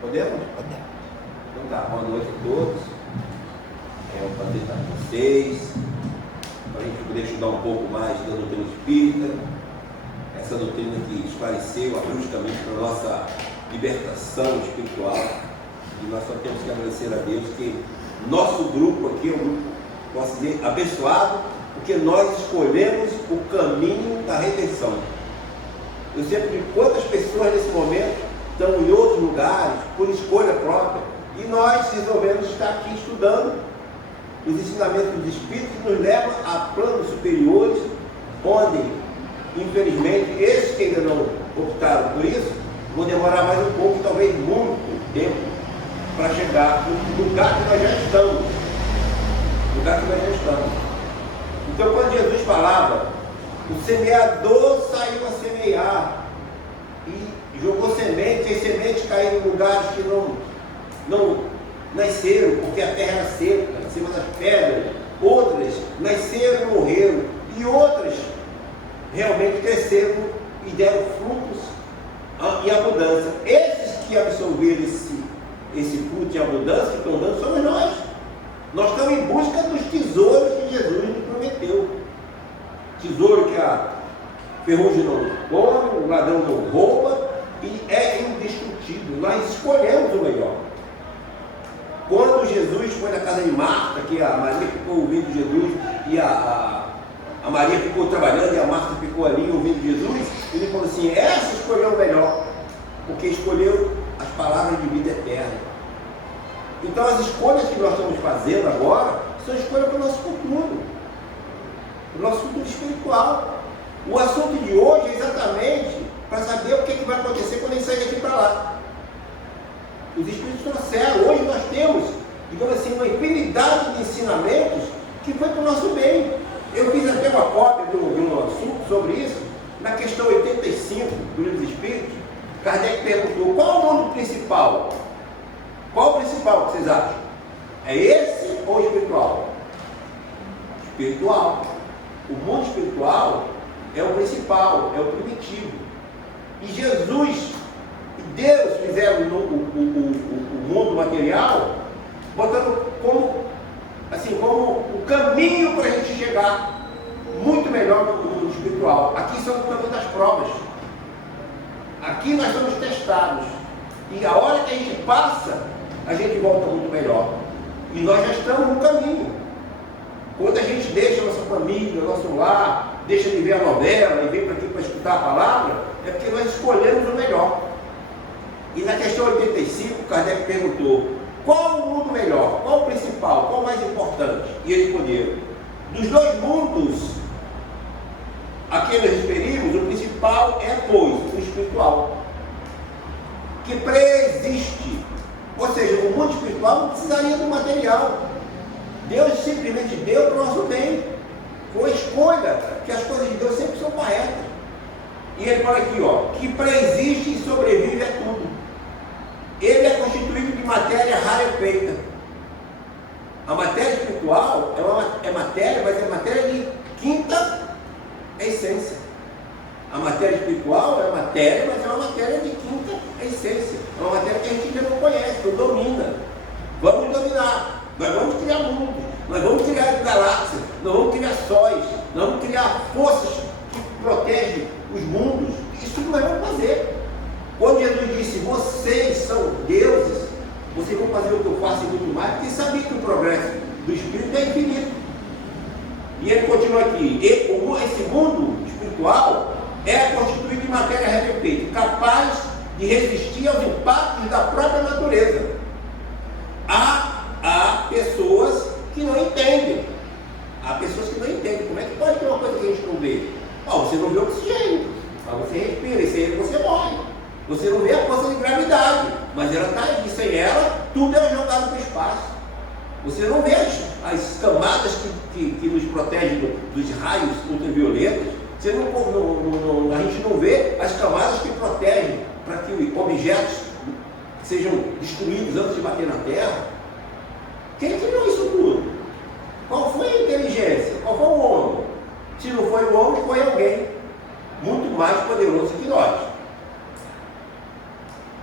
Podemos? Podemos. Então tá, boa noite a todos. É um prazer estar com vocês, para a gente poder estudar um pouco mais da doutrina espírita, essa doutrina que esclareceu, abriu os caminhos para a nossa libertação espiritual. E nós só temos que agradecer a Deus que nosso grupo aqui é um grupo, posso dizer, abençoado, porque nós escolhemos o caminho da redenção. Eu sempre digo, quantas pessoas nesse momento estão em outros lugares, por escolha própria, e nós resolvemos estar aqui estudando os ensinamentos dos Espíritos que nos levam a planos superiores, onde, infelizmente, esses que ainda não optaram por isso, vão demorar mais um pouco, talvez muito tempo, para chegar no lugar que nós já estamos. Então, quando Jesus falava, o semeador saiu a semear e jogou semente, e as sementes caíram em lugares que não nasceram, porque a terra era seca, em cima das pedras. Outras nasceram e morreram, e outras realmente cresceram e deram frutos em abundância. Esses que absorveram esse fruto em abundância que estão dando somos nós. Nós estamos em busca dos tesouros que Jesus nos prometeu. Tesouro que a ferrugem não come, o ladrão não rouba e é indestrutível. Nós escolhemos o melhor. Quando Jesus foi na casa de Marta, que a Maria ficou ouvindo Jesus e a Maria ficou trabalhando e a Marta ficou ali ouvindo Jesus, ele falou assim, essa escolheu o melhor, porque escolheu as palavras de vida eterna. Então as escolhas que nós estamos fazendo agora são escolhas para o nosso futuro, para o nosso futuro espiritual. O assunto de hoje é exatamente para saber o que vai acontecer quando a gente sair daqui para lá. Os Espíritos trouxeram, hoje nós temos, digamos assim, uma infinidade de ensinamentos que foi para o nosso bem. Eu fiz até uma cópia de um assunto sobre isso, na questão 85 do Livro dos Espíritos. Kardec perguntou, qual o mundo principal? Qual o principal que vocês acham? É esse ou espiritual? Espiritual. O mundo espiritual é o principal, é o primitivo. E Jesus e Deus fizeram o mundo material, botando como o caminho para a gente chegar muito melhor no mundo espiritual. Aqui são o caminho das provas. Aqui nós somos testados. E a hora que a gente passa, a gente volta muito melhor. E nós já estamos no caminho. Quando a gente deixa a nossa família, o nosso lar, deixa de ver a novela e vem para aqui para escutar a palavra, é porque nós escolhemos o melhor. E na questão 85, Kardec perguntou, qual o mundo melhor? Qual o principal? Qual o mais importante? E eles responderam, dos dois mundos a que nos referimos, o principal é, pois, o espiritual, que preexiste. Ou seja, o mundo espiritual não precisaria do material. Deus simplesmente deu para o nosso bem. Foi escolha, que as coisas de Deus sempre são corretas. E ele fala aqui, que preexiste e sobrevive a tudo. Ele é constituído de matéria rarefeita. A matéria espiritual é matéria, mas é matéria de quinta essência. A matéria espiritual é matéria, mas é uma matéria de quinta essência. É uma matéria que a gente ainda não conhece, não domina. Vamos dominar. Nós vamos criar mundos, nós vamos criar galáxias, nós vamos criar sóis, nós vamos criar forças que protegem os mundos. Isso nós vamos fazer. Quando Jesus disse, vocês são deuses, vocês vão fazer o que eu faço e muito mais, porque sabia que o progresso do Espírito é infinito. E ele continua aqui, esse mundo espiritual é constituído de matéria rarefeita, capaz de resistir aos impactos da própria natureza. Há pessoas que não entendem. Há pessoas que não entendem. Como é que pode ter uma coisa que a gente não vê? Você não vê oxigênio, mas você respira, e sem ele você morre. Você não vê a força de gravidade, mas ela está aí. Sem ela, tudo é jogado para o espaço. Você não vê as camadas que nos protegem dos raios ultravioletas. A gente não vê as camadas que protegem para que objetos sejam destruídos antes de bater na Terra. Quem criou isso tudo? Qual foi a inteligência? Qual foi o homem? Se não foi o homem, foi alguém muito mais poderoso que nós.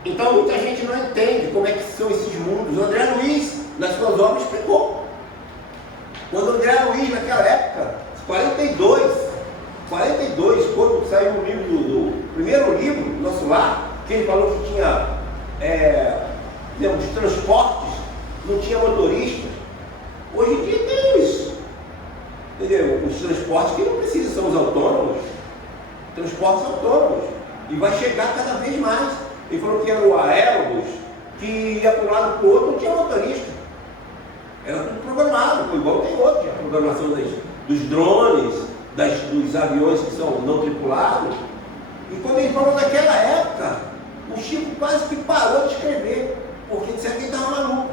Então muita gente não entende como é que são esses mundos. O André Luiz, nas suas obras, explicou. Quando o André Luiz, naquela época, 42, quando saiu o livro do primeiro livro, Nosso Lar, que ele falou que tinha os transportes, não tinha motorista. Hoje em dia tem isso. Entendeu? Os transportes que não precisam são os autônomos, transportes autônomos. E vai chegar cada vez mais. Ele falou que era o Aerodus, que ia para um lado para o outro, não tinha motorista. Era tudo programado, igual tem outro, a programação dos drones, dos aviões que são não tripulados. E quando ele falou naquela época, o Chico quase que parou de escrever, porque disseram que ele estava maluco.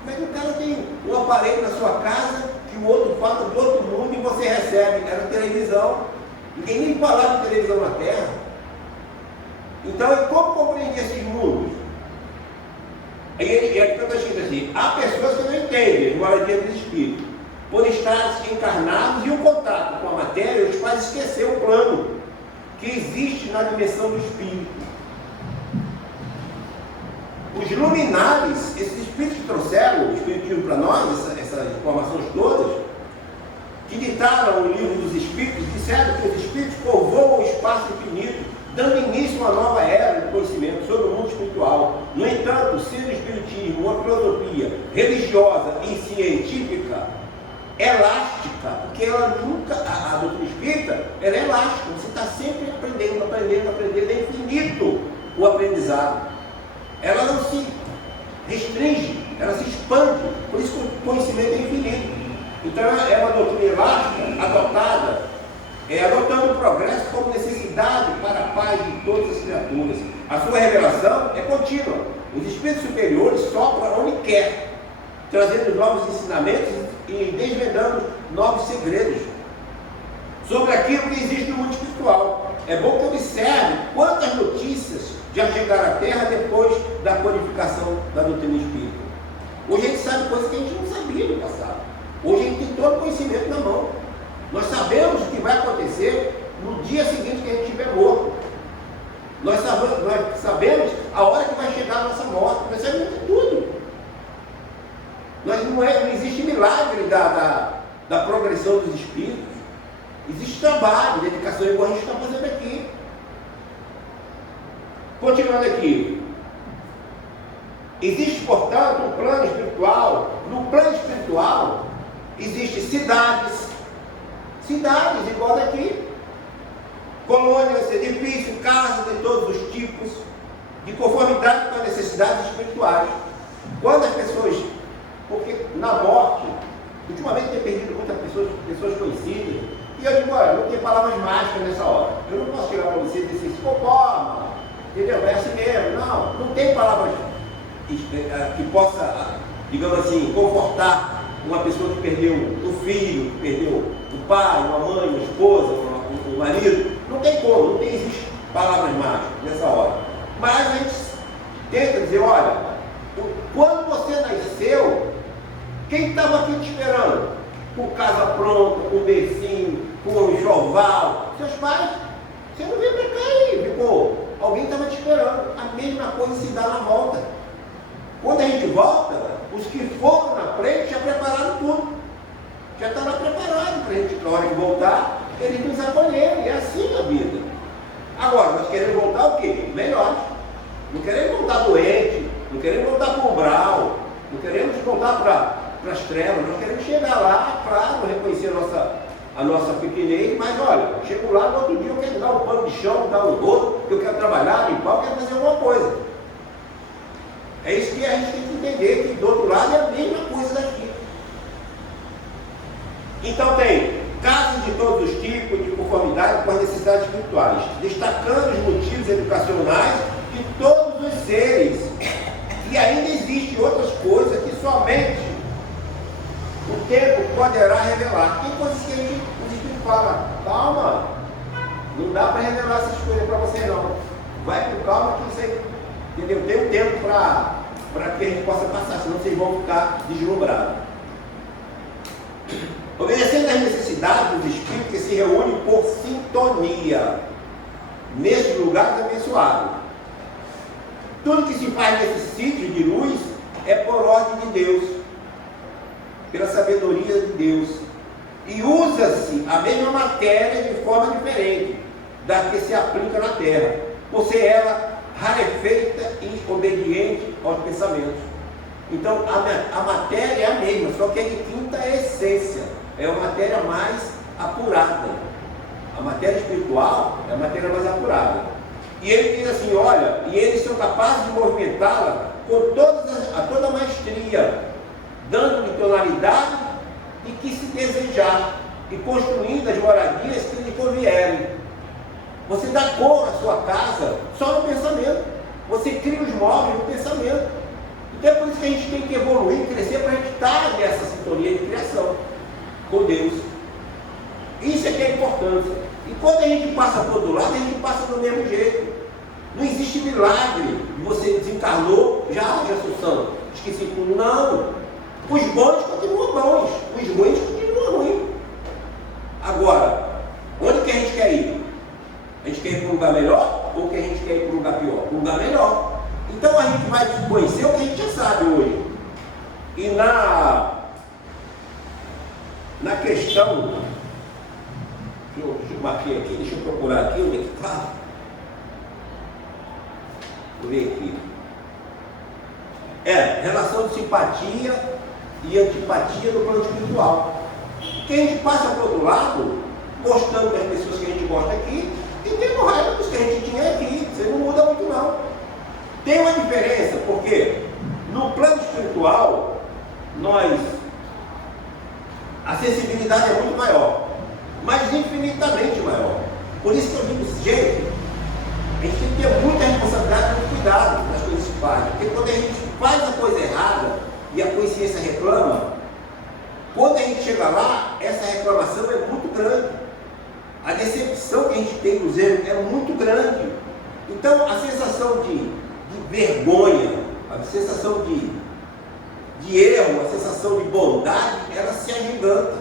Como é que o cara tem um aparelho na sua casa, que o outro fala do outro mundo e você recebe? Era televisão. Ninguém nem falava de televisão na Terra. Então, como compreender esses mundos? E aqui está escrito assim: há pessoas que não entendem, embora tenha dos espíritos, por estar encarnados e o contato com a matéria, os faz esquecer o plano que existe na dimensão do espírito. Os luminares, esses espíritos que trouxeram o espiritismo para nós, essas informações todas, que ditaram o livro dos espíritos, disseram que os espíritos povoam o espaço infinito, dando início a uma nova era de conhecimento sobre o mundo espiritual. No entanto, sendo o espiritismo uma filosofia religiosa e científica elástica, porque ela nunca, a doutrina espírita, ela é elástica, você está sempre aprendendo, é infinito o aprendizado. Ela não se restringe, ela se expande, por isso que o conhecimento é infinito. Então é uma doutrina elástica, adotando o progresso como necessidade para a paz de todas as criaturas. A sua revelação é contínua. Os espíritos superiores sopram onde quer, trazendo novos ensinamentos e desvendando novos segredos sobre aquilo que existe no mundo espiritual. É bom que observe quantas notícias já chegaram à Terra depois da codificação da doutrina espírita. Hoje a gente sabe coisas que a gente não sabia no passado. Hoje a gente tem todo o conhecimento na mão. Nós sabemos o que vai acontecer no dia seguinte que a gente estiver morto. Nós sabemos a hora que vai chegar a nossa morte. Nós sabemos de tudo. Não existe milagre da progressão dos espíritos. Existe trabalho, dedicação, igual a gente está fazendo aqui. Continuando aqui. Existe, portanto, um plano espiritual. No plano espiritual, existem cidades igual daqui, colônias, edifícios, casas de todos os tipos, de conformidade com as necessidades espirituais. Quando as pessoas, porque na morte, ultimamente tem perdido muitas pessoas conhecidas, e eu digo, olha, não tem palavras mágicas nessa hora. Eu não posso chegar para você e dizer, se conforma, entendeu? É assim mesmo. Não tem palavras que possa, digamos assim, confortar uma pessoa que perdeu o filho, que perdeu o pai, uma mãe, uma esposa, um marido. Não tem como, não existe palavras mágicas nessa hora. Mas a gente tenta dizer, olha, quando você nasceu, quem estava aqui te esperando? Com casa pronta, com bercinho, com um enxoval, seus pais. Você não veio para cá e ficou. Alguém estava te esperando. A mesma coisa se dá na volta. Quando a gente volta, os que foram na frente já prepararam tudo. Já está lá preparado para a gente, na hora de voltar, eles nos acolheram. E é assim a vida. Agora, nós queremos voltar o quê? Melhores. Não queremos voltar doente, não queremos voltar para o umbral, não queremos voltar para as trevas, nós queremos chegar lá, claro, reconhecer a nossa pequenez, mas olha, chego lá no outro dia, eu quero dar um pano de chão, dar um rodo, eu quero trabalhar, limpar, eu quero fazer alguma coisa. É isso que a gente tem que entender, que do outro lado é a mesma coisa daqui. Então tem casos de todos os tipos, de conformidade com as necessidades espirituais, destacando os motivos educacionais de todos os seres. E ainda existem outras coisas que somente o tempo poderá revelar. Tem coisas que os espíritos falam, calma, não dá para revelar essas coisas para você não. Vai com calma que você, entendeu? Tem um tempo para que a gente possa passar, senão vocês vão ficar deslumbrados. Obedecendo às necessidades dos espíritos que se reúnem por sintonia, nesses lugares abençoados. Tudo que se faz nesse sítio de luz é por ordem de Deus, pela sabedoria de Deus. E usa-se a mesma matéria de forma diferente da que se aplica na terra, por ser ela rarefeita e obediente aos pensamentos. Então a matéria é a mesma, só que é de quinta essência, é uma matéria mais apurada. A matéria espiritual é a matéria mais apurada. E ele diz assim, olha, e eles são capazes de movimentá-la com toda a maestria, dando-lhe tonalidade de que se desejar e construindo as moradias que lhe convierem. Você dá cor à sua casa só no pensamento. Você cria os móveis no pensamento. Então é por isso que a gente tem que evoluir, crescer, para a gente estar nessa sintonia de criação com Deus. Isso é que é a importância. E quando a gente passa para o outro lado, a gente passa do mesmo jeito. Não existe milagre. Você desencarnou, já sou santo. Esqueci tudo. Não. Os bons continuam bons. Os ruins continuam ruins. Agora, onde que a gente quer ir? A gente quer ir para um lugar melhor ou que a gente quer ir para um lugar pior? Para um lugar melhor. Então a gente vai conhecer o que a gente já sabe hoje. E na questão, deixa eu marquei aqui, deixa eu procurar aqui onde é que está. Vou ver aqui. Relação de simpatia e antipatia no plano espiritual. Que a gente passa para o outro lado, gostando das pessoas que a gente gosta aqui, e tendo raiva dos que a gente tinha aqui. Isso não muda muito não. Tem uma diferença, porque no plano espiritual, a sensibilidade é muito maior, mas infinitamente maior. Por isso que eu digo, gente, a gente tem que ter muita responsabilidade e muito cuidado nas coisas que faz. Porque quando a gente faz a coisa errada e a consciência reclama, quando a gente chega lá, essa reclamação é muito grande. A decepção que a gente tem dos erros é muito grande. Então a sensação de vergonha, a sensação de erro, a sensação de bondade, ela se agiganta.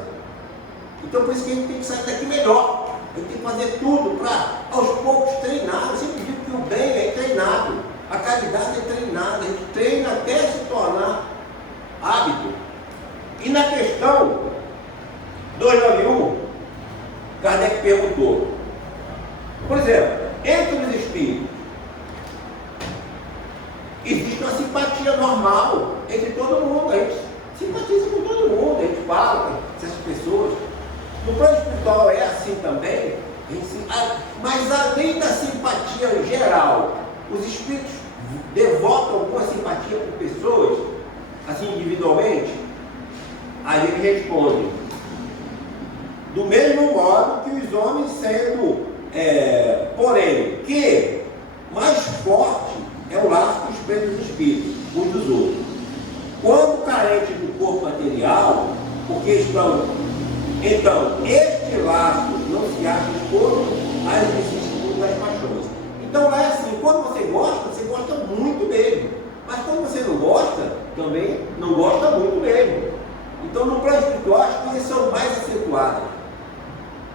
Então por isso que a gente tem que sair daqui melhor. A gente tem que fazer tudo para aos poucos treinar. Eu sempre digo que o bem é treinado, a caridade é treinada, a gente treina até se tornar hábito. E na questão 291, Kardec perguntou, por exemplo, entre os espíritos, existe uma simpatia normal entre todo mundo, a gente simpatiza com todo mundo, a gente fala com essas pessoas. No plano espiritual é assim também, mas além da simpatia geral, os espíritos devotam alguma simpatia por pessoas, assim individualmente? Aí ele responde, do mesmo modo que os homens sendo, porém, que mais forte é o laço que os pretos espíritos, uns dos outros. Quando carentes do corpo material, porque estão, então, este laço não se acha exposto às vicissitudes das paixões. Então lá é assim, quando você gosta muito mesmo. Mas quando você não gosta, também não gosta muito mesmo. Então no plano espiritual as coisas são mais acentuadas.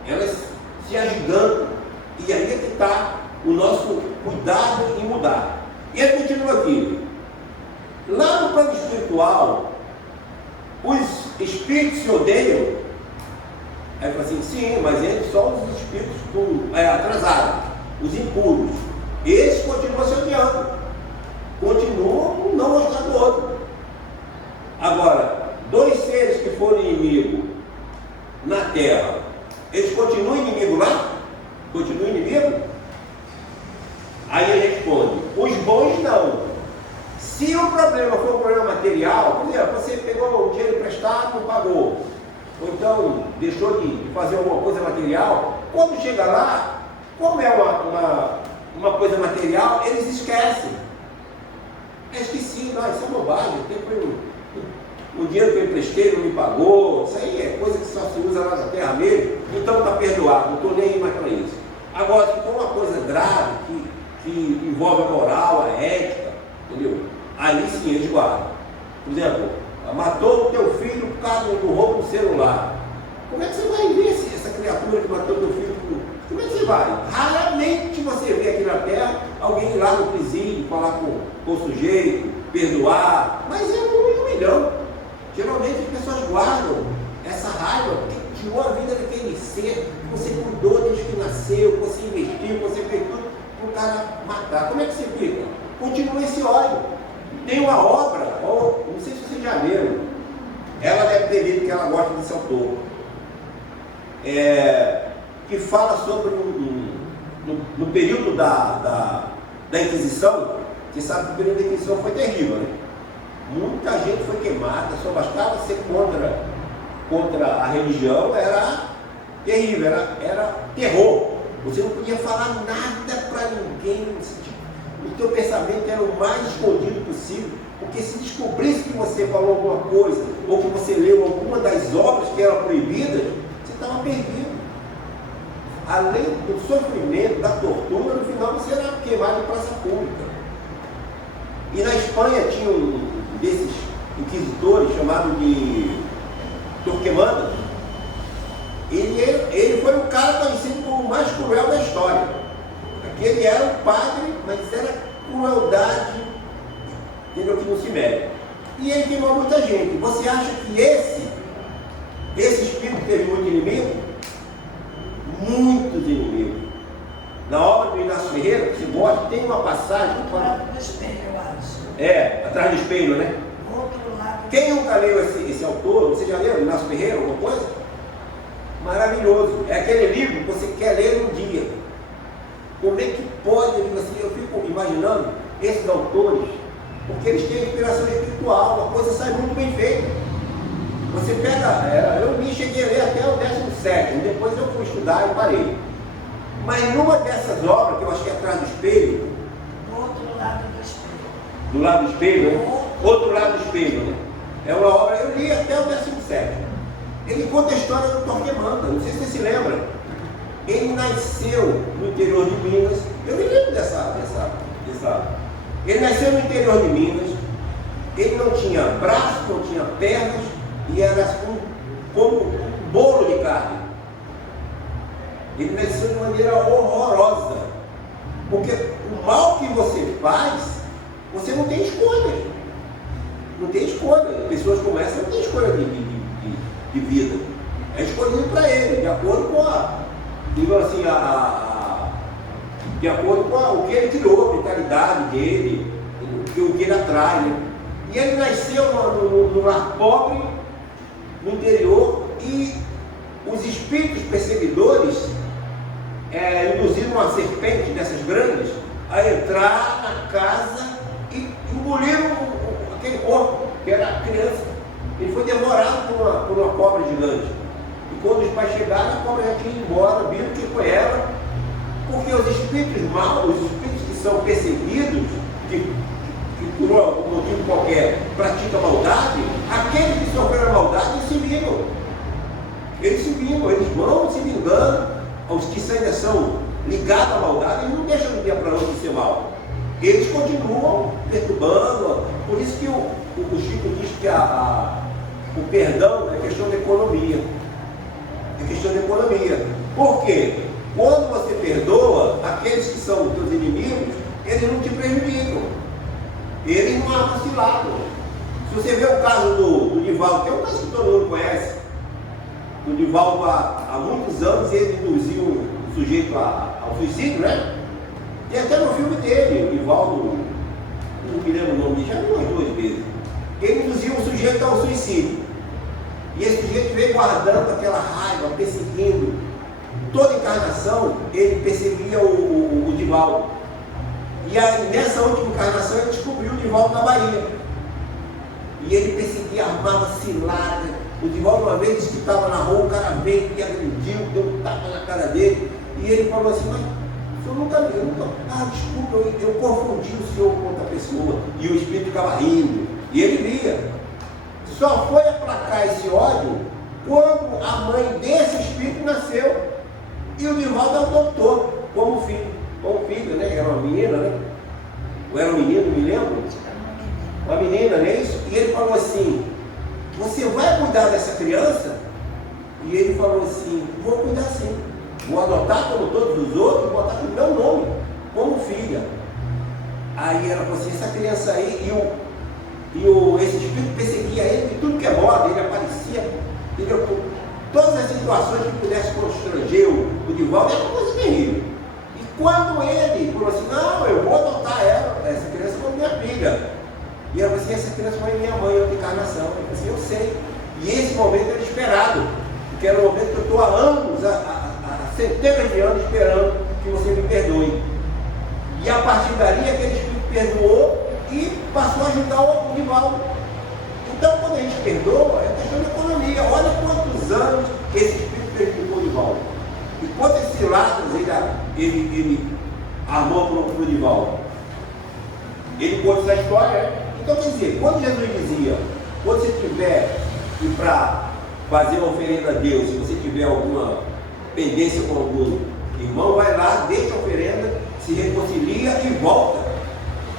Elas se agigantam. E aí é que está o nosso cuidado em mudar. E ele continua aqui. Lá no plano espiritual, os espíritos se odeiam. Aí fala assim, sim, mas eles são os espíritos atrasados, os impuros. Esses continuam se odiando. Continuam não gostando do outro. Agora, dois seres que foram inimigos na Terra, eles continuam inimigos lá? Continuam inimigos? Aí ele responde, os bons não. Se o problema for um problema material, por exemplo, você pegou o dinheiro emprestado, não pagou, ou então deixou de fazer alguma coisa material, quando chega lá, como é uma coisa material, eles esquecem. Esqueci, não, isso é bobagem, o dinheiro que eu emprestei não me pagou, isso aí é coisa que só se usa lá na terra mesmo, então está perdoado, não estou nem aí mais para isso. Agora, se for uma coisa grave, que envolve a moral, a ética, entendeu? Ali sim eles guardam. Por exemplo, matou o teu filho por causa do roubo do celular. Como é que você vai ver essa criatura que matou o teu filho? Como é que você vai? Raramente você vê aqui na terra alguém ir lá no presídio, falar com o sujeito, perdoar, mas é muito milhão. Geralmente as pessoas guardam essa raiva, porque tirou a vida daquele ser que você cuidou desde que nasceu, que você investiu, que você fez tudo para o cara matar. Como é que você fica? Continua esse ódio. Tem uma obra, não sei se vocês já leram, ela deve ter lido que ela gosta desse autor, que fala sobre no período da Inquisição. Você sabe que o período da Inquisição foi terrível, né? Muita gente foi queimada, só bastava ser contra a religião, era terrível, era terror. Você não podia falar nada para ninguém, o teu pensamento era o mais escondido possível, porque se descobrisse que você falou alguma coisa, ou que você leu alguma das obras que eram proibidas, você estava perdido. Além do sofrimento, da tortura, no final você era queimado em praça pública. E na Espanha tinha um desses inquisitores chamado de Torquemada. Ele foi um cara conhecido como o mais cruel da história. Aquele era um padre, mas era crueldade, entendeu, que não se mede. E ele queimou muita gente. Você acha que esse espírito teve muito inimigo? Muitos inimigos. Na obra do Inácio Ferreira, que você gosta, tem uma passagem. Atrás do espelho, eu acho. Atrás do espelho, né? Outro lado. Quem nunca leu esse autor? Você já leu Inácio Ferreira, alguma coisa? Maravilhoso. É aquele livro que você quer ler num dia. Como é que pode, eu fico imaginando esses autores, porque eles têm inspiração espiritual, a coisa sai muito bem feita. Você pega, eu me cheguei a ler até o 17º, depois eu fui estudar e parei. Mas numa dessas obras, que eu acho que é Atrás do Espelho, Do outro lado do espelho. do lado do espelho, né? Outro lado do espelho, né? É uma obra, eu li até o 17º. Ele conta a história do Torquemada, não sei se você se lembra. Ele nasceu no interior de Minas, eu me lembro dessa. Ele nasceu no interior de Minas, ele não tinha braço, não tinha pernas, e era como um bolo de carne. Ele nasceu de maneira horrorosa, porque o mal que você faz, você não tem escolha. Não tem escolha. Pessoas como essa não têm escolha de vida. É escolhido para ele, de acordo com de acordo com o que ele criou, a mentalidade dele, o que ele atrai, né? E ele nasceu num lar pobre, no interior, e os espíritos perseguidores induziram uma serpente dessas grandes a entrar na casa e engoliram aquele corpo, que era a criança. Ele foi devorado por uma cobra gigante. E quando os pais chegaram, a cobra já tinha ido embora, viram que foi ela, porque os espíritos maus, os espíritos que são perseguidos, que por um motivo qualquer praticam maldade, aqueles que sofreram a maldade, eles se vingam. Eles vão se vingando. Os que ainda são ligados à maldade, eles não deixam de um dia para outro de ser mal. Eles continuam perturbando. Por isso que o Chico diz que o perdão é questão de economia. É questão de economia. Por quê? Quando você perdoa, aqueles que são os teus inimigos, eles não te prejudicam. Eles não armam cilado. Se você vê o caso do Divaldo, que é um caso que todo mundo conhece, o Divaldo há muitos anos ele induziu o sujeito ao suicídio, né? E até no filme dele, o Divaldo, não me lembro o nome dele, já viu umas 2 vezes. Ele induziu o sujeito ao suicídio. E esse sujeito veio guardando aquela raiva, perseguindo. Toda encarnação ele perseguia o Divaldo. E aí, nessa última encarnação ele descobriu o Divaldo na Bahia. E ele perseguia, armava cilada. O Divaldo uma vez disse que estava na rua, o cara veio e agrediu, deu um tapa na cara dele. E ele falou assim, mas o senhor nunca viu, desculpa, eu confundi o senhor com outra pessoa. E o espírito ficava rindo. E ele via. Só foi aplacar esse ódio quando a mãe desse espírito nasceu. E o Divaldo adotou como filho, né? Era uma menina, né? Ou era um menino, me lembro? Uma menina, não é isso? E ele falou assim, você vai cuidar dessa criança? E ele falou assim, vou cuidar sim. Vou adotar como todos os outros, botar com o meu nome, como filha. Aí ela falou assim, essa criança aí, esse espírito perseguia ele de tudo que é moda, ele aparecia, entendeu? Por todas as situações que pudesse constranger o Divaldo, era uma coisa terrível. E quando ele falou assim, não, eu vou adotar essa criança como minha filha. E ela falou assim, essa criança foi minha mãe, outra encarnação. Eu falei assim, eu sei. E esse momento era esperado, porque era um momento que eu estou há anos, há centenas de anos esperando que você me perdoe. E a partir dali, aquele espírito perdoou e passou a ajudar o Divaldo. Então, quando a gente perdoa, é questão de economia. Olha quantos anos esse espírito prejudicou o Divaldo. E quantas ciladas ele armou para o Divaldo. Ele conta essa história, né? Então, quer dizer, quando Jesus dizia, quando você tiver que ir para fazer uma oferenda a Deus, se você tiver alguma pendência com algum irmão, vai lá, deixa a oferenda, se reconcilia e volta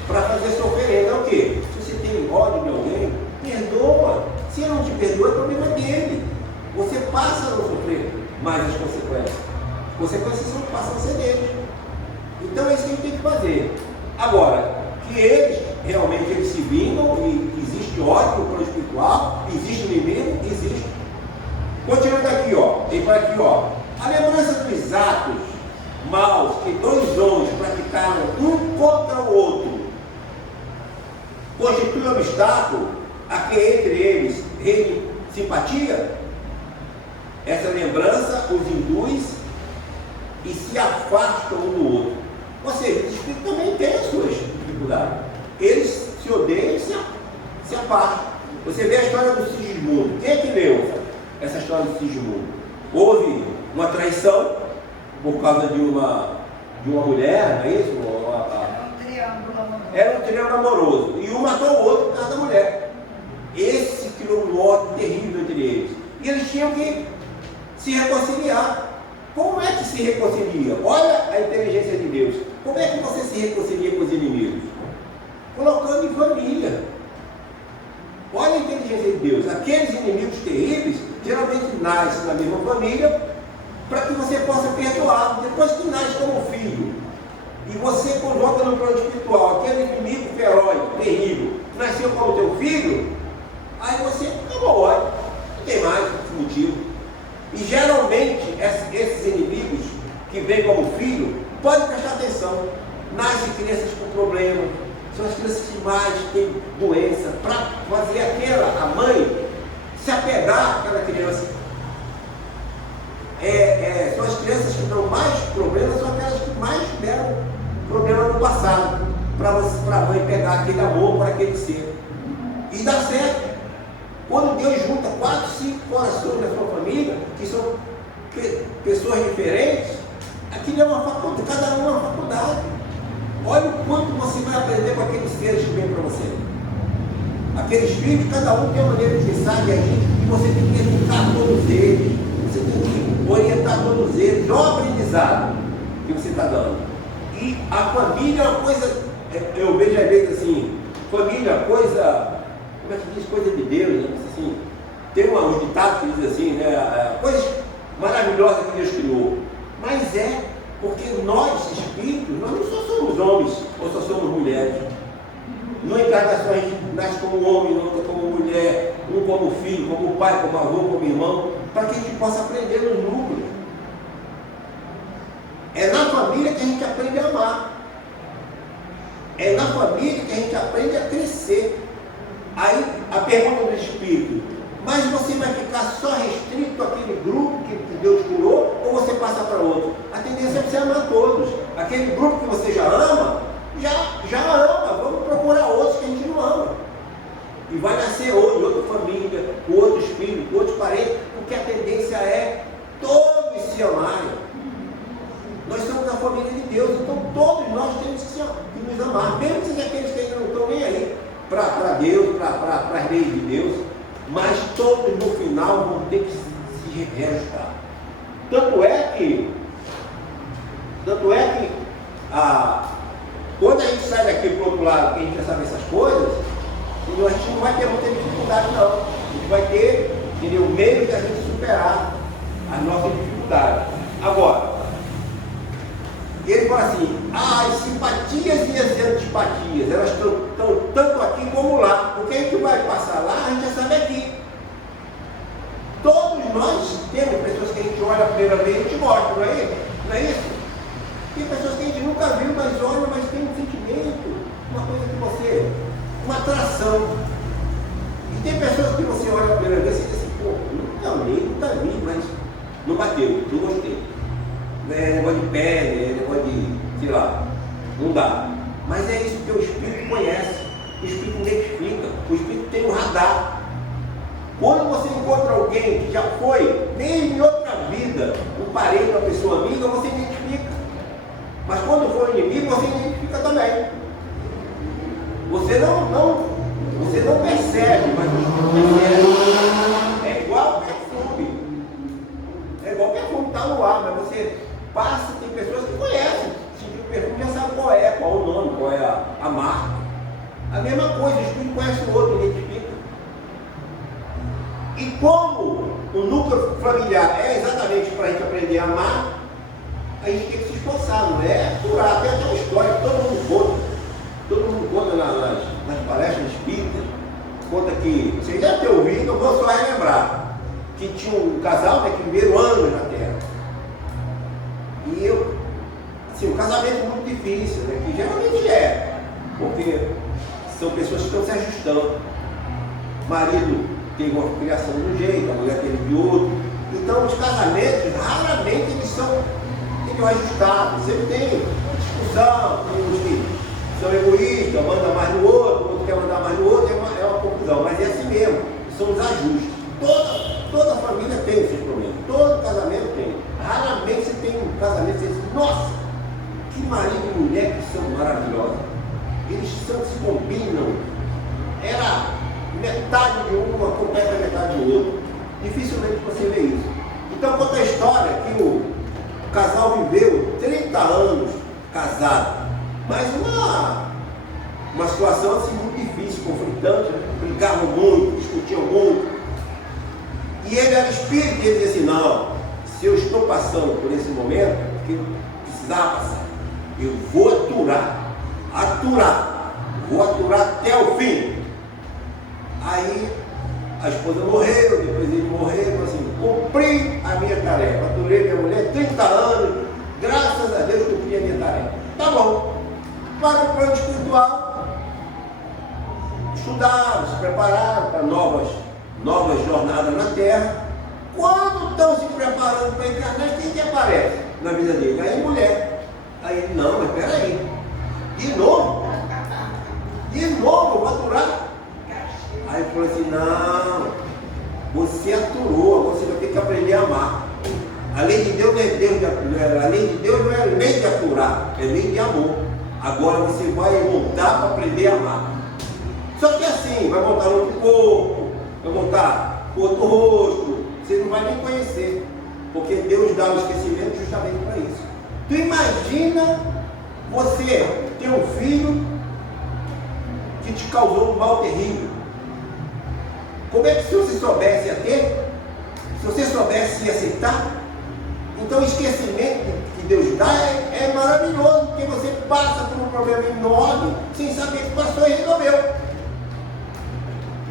para fazer sua oferenda. É o quê? Se você tem ódio de alguém, perdoa. Se ele não te perdoa, é problema dele. Você passa a não sofrer mais as consequências. As consequências só passam a ser dele. Então é isso que a gente tem que fazer. Agora, que eles realmente se vingam e existe ódio no plano espiritual, existe inimigo, existe. Continuando aqui, ó. Tem para aqui, ó. A lembrança dos atos maus que dois homens praticaram um contra o outro constitui um obstáculo a que entre eles reine simpatia. Essa lembrança os induz e se afastam um do outro. Ou seja, os espíritos também têm as suas dificuldades. Eles se odeiam e se afastam. Você vê a história do Sigismundo. Quem é que leu essa história do Sigismundo? Houve uma traição por causa de uma mulher, não é isso? Era um triângulo amoroso. E um matou o outro por causa da mulher. Esse criou um ódio terrível entre eles. E eles tinham que se reconciliar. Como é que se reconcilia? Olha a inteligência de Deus. Como é que você se reconcilia com os inimigos? Colocando em família. Olha a inteligência de Deus. Aqueles inimigos terríveis geralmente nascem na mesma família para que você possa perdoar. Depois que nasce como filho e você coloca no plano espiritual aquele inimigo feroz, terrível, nasceu como teu filho, aí você acabou, não tem mais motivo. E geralmente esses inimigos que vêm como filho, podem prestar atenção, nascem crianças com problemas, são as crianças que mais têm doença, para fazer a mãe se apegar àquela criança. São as crianças que dão mais problemas, são aquelas que mais tiveram problema no passado, para a mãe pegar aquele amor para aquele ser. E dá certo. Quando Deus junta 4, 5 corações da sua família, que são pessoas diferentes, aquilo é uma faculdade, cada um é uma faculdade. Olha o quanto você vai aprender com aqueles seres que vêm para você. Aqueles filhos, cada um tem uma maneira de pensar e agir, e você tem que educar todos eles, você tem que orientar todos eles, olha o aprendizado que você está dando. E a família é uma coisa, eu vejo às vezes assim, família é coisa, como é que diz, coisa de Deus, né? Assim, tem uns ditados que dizem assim, né? Coisas maravilhosas que Deus criou, mas porque nós, espíritos, nós não só somos homens ou só somos mulheres. No encarnação a gente nasce como homem, outra como mulher, um como filho, como pai, como avô, como irmão, para que a gente possa aprender nos núcleos. É na família que a gente aprende a amar. É na família que a gente aprende a crescer. Aí a pergunta do espírito, mas você vai ficar só restrito àquele grupo que Deus criou ou você passa para outro? A tendência é você amar todos. Aquele grupo que você já ama, já ama. Vamos procurar outros que a gente não ama. E vai nascer outra família, outro espírito, outros parentes, porque a tendência é todos se amarem. Nós somos a família de Deus, então todos nós temos que nos amar, mesmo que aqueles que ainda não estão nem aí para Deus, para as leis de Deus, mas todos no final vão ter que se reajustar. Tanto é que quando a gente sai daqui para o outro lado, que a gente já sabe essas coisas, a gente não vai ter muita dificuldade não. A gente vai ter o meio de a gente superar as nossas dificuldades. Agora, ele fala assim, as simpatias e as antipatias, elas estão tanto aqui como lá. O que a gente vai passar lá, a gente já sabe aqui. Todos nós temos pessoas que a gente olha a primeira vez e a gente gosta, não é isso? Tem pessoas que a gente nunca viu, mas olha, mas tem um sentimento, uma coisa que você, uma atração. E tem pessoas que você olha a primeira vez e diz assim, pô, nunca vi, mas não bateu, não gostei. Negócio de pele, negócio de, sei lá, não dá. Mas é isso que o Espírito conhece, o Espírito identifica, o Espírito tem um radar. Quando você encontra alguém que já foi, mesmo em outra vida, um parente, uma pessoa amiga, você identifica. Mas quando for inimigo, você identifica também. Você não percebe, mas você percebe. É igual perfume. É igual perfume, está no ar, mas você passa, tem pessoas que conhecem. Se o perfume já sabe qual o nome, qual é a marca. A mesma coisa, o Espírito conhece o outro, identifica. E como o núcleo familiar é exatamente para a gente aprender a amar, a gente tem que se esforçar, não é aturar. Tem até uma história que todo mundo conta nas palestras espíritas, conta que, vocês já ter ouvido, eu vou só relembrar, que tinha um casal, né, que viveram anos na Terra. E assim, um casamento muito difícil, né, que geralmente é, porque são pessoas que estão se ajustando. O marido tem uma criação de um jeito, a mulher tem de outro. Então os casamentos, raramente eles são ajustados. Sempre tem discussão, tem uns que são egoístas, manda mais no outro, o outro quer mandar mais no outro, é uma confusão. Mas é assim mesmo, são os ajustes. Toda família tem esses problemas, todo casamento tem. Raramente você tem um casamento que você diz, nossa, que marido e mulher que são maravilhosos. Eles se combinam. Era metade de um, uma completa metade do outro. Dificilmente você vê isso. Então conta a história que o casal viveu 30 anos casado, mas uma situação assim muito difícil, conflitante, né? Brigavam muito, discutiam muito. E ele era espírito e ele dizia assim, não, se eu estou passando por esse momento, que eu precisava passar, eu vou aturar até o fim. Aí a esposa morreu, depois ele morreu, assim, cumpri a minha tarefa, aturei minha mulher 30 anos, graças a Deus cumpri a minha tarefa. Tá bom. Para o plano espiritual, estudaram, se prepararam para novas jornadas na Terra. Quando estão se preparando para encarnar, quem que aparece na vida dele? Aí mulher. Aí ele, não, mas peraí, de novo, vou aturar. Aí ele falou assim, não, você aturou, agora você vai ter que aprender a amar. A lei de Deus não é a lei de Deus não é lei de aturar, é lei de amor. Agora você vai voltar para aprender a amar. Só que assim, vai voltar no outro corpo, vai voltar com outro rosto, você não vai nem conhecer, porque Deus dá o esquecimento justamente para isso. Tu imagina você ter um filho que te causou um mal terrível. Como é que se você soubesse a ter, se você soubesse se aceitar, então o esquecimento que Deus dá é maravilhoso, porque você passa por um problema enorme sem saber que passou e resolveu.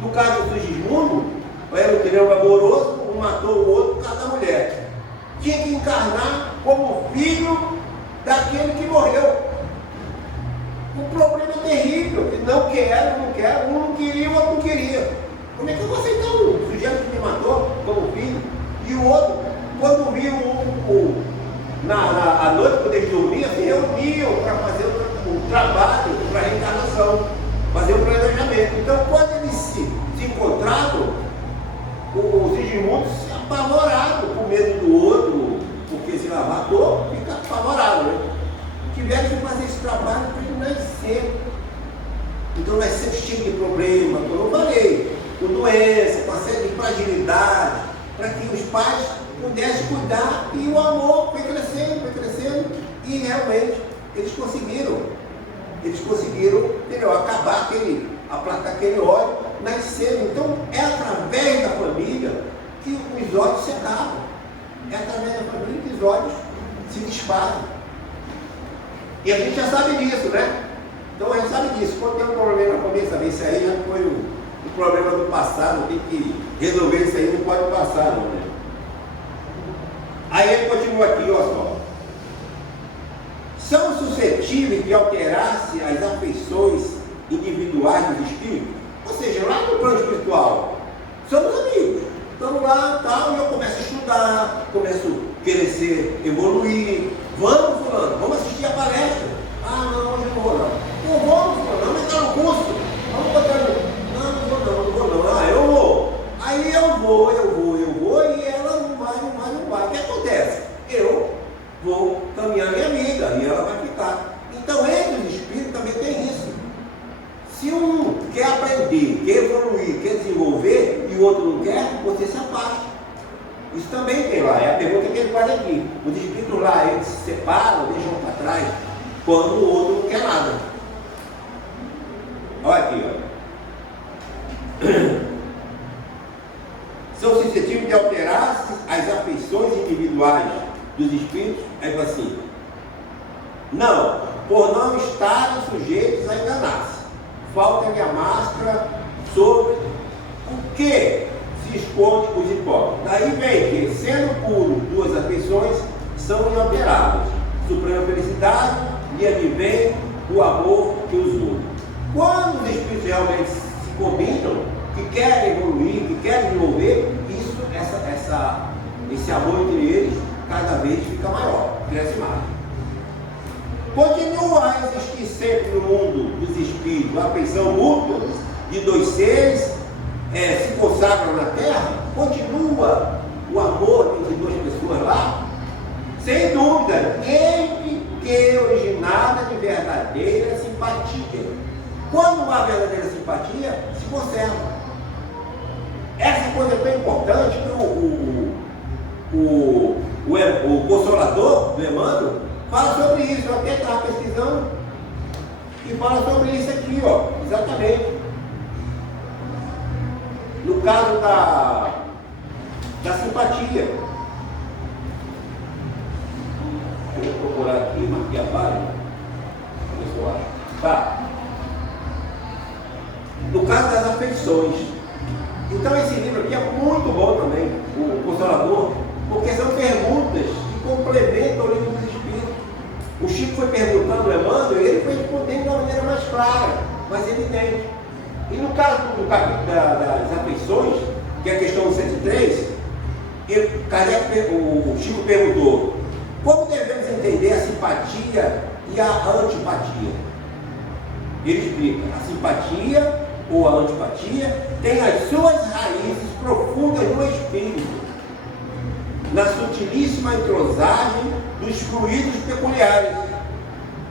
No caso do Sigismundo, era um triângulo amoroso, um matou o outro por causa da mulher. Tinha que encarnar como filho daquele que morreu. Um problema terrível, que não quero, um não queria, o outro não queria. Como é que eu vou aceitar um sujeito que me matou como filho? E o outro, quando viu à noite, quando eles dormiam, se reuniam para fazer o trabalho, para a reencarnação, fazer o planejamento. Então, quando eles se encontraram, o Sigismundo se apavorado, com medo do outro, porque se ela matou, fica apavorado, né? Tiveram que fazer esse trabalho para ele nascer. Então, nasceu cheio de problema, como eu falei, com doença, com uma série de fragilidades, para que os pais pudessem cuidar, e o amor foi crescendo, e realmente eles conseguiram, entendeu? Aplacar aquele ódio, nasceram. Então é através da família que os ódios se acabam, é através da família que os ódios se desfazem. E a gente já sabe disso, né? Então a gente sabe disso. Quando tem um problema na cabeça, isso aí já foi o problema do passado, tem que resolver isso aí, não pode passar, não, né? Aí ele continua aqui, ó só. São suscetíveis de alterar-se as afeições individuais dos espíritos? Ou seja, lá no plano espiritual, somos amigos. Estamos lá tal, e eu começo a estudar, começo a querer evoluir. Vamos, fulano, vamos assistir a palestra. Ah, não, hoje não vou não. Não vamos, fulano, vamos entrar no curso. Vamos botar no... Não vou não. Ah, eu vou. Aí eu vou, e ela não vai. O que acontece? Eu vou caminhar minha vida, e ela vai ficar. Então, entre os espíritos também tem isso. Se um quer aprender, quer evoluir, quer desenvolver, e o outro não quer, você se afasta. Isso também tem lá, é a pergunta que ele faz aqui. Os espíritos lá, eles se separam, deixam para trás, quando o outro não quer nada. Olha aqui, ó. São suscetíveis de alterar-se as afeições individuais dos espíritos. Aí fala assim: não, por não estarem sujeitos a enganar-se. Falta-lhe a máscara sobre o que se esconde os hipócritas. Daí vem que, sendo puros duas afeições, são inalteráveis. Suprema felicidade lhe advém o amor que os une. Quando os espíritos realmente se combinam, que querem evoluir, que querem desenvolver, isso, esse amor entre eles cada vez fica maior, cresce mais. Continua a existir sempre no mundo dos espíritos a afeição mútua de dois seres, se consagram na terra, continua o amor entre duas pessoas lá, sem dúvida, desde que originada de verdadeira simpatia. Quando há verdadeira simpatia, se conserva. Essa coisa é tão importante que o Consolador do Emmanuel fala sobre isso. Eu até estava pesquisando e fala sobre isso aqui, ó, exatamente. No caso da simpatia. Deixa eu procurar aqui, marquei a página. Pessoal. Tá. No caso das afeições. Então esse livro aqui é muito bom também, o Consolador, porque são perguntas que complementam o livro dos Espíritos. O Chico foi perguntando ao Emmanuel e ele foi respondendo de uma maneira mais clara, mais evidente. E no caso do capítulo das afeições, que é a questão 103, o Chico perguntou: como devemos entender a simpatia e a antipatia? Ele explica: a simpatia ou a antipatia tem as suas raízes profundas no espírito, na sutilíssima entrosagem dos fluidos peculiares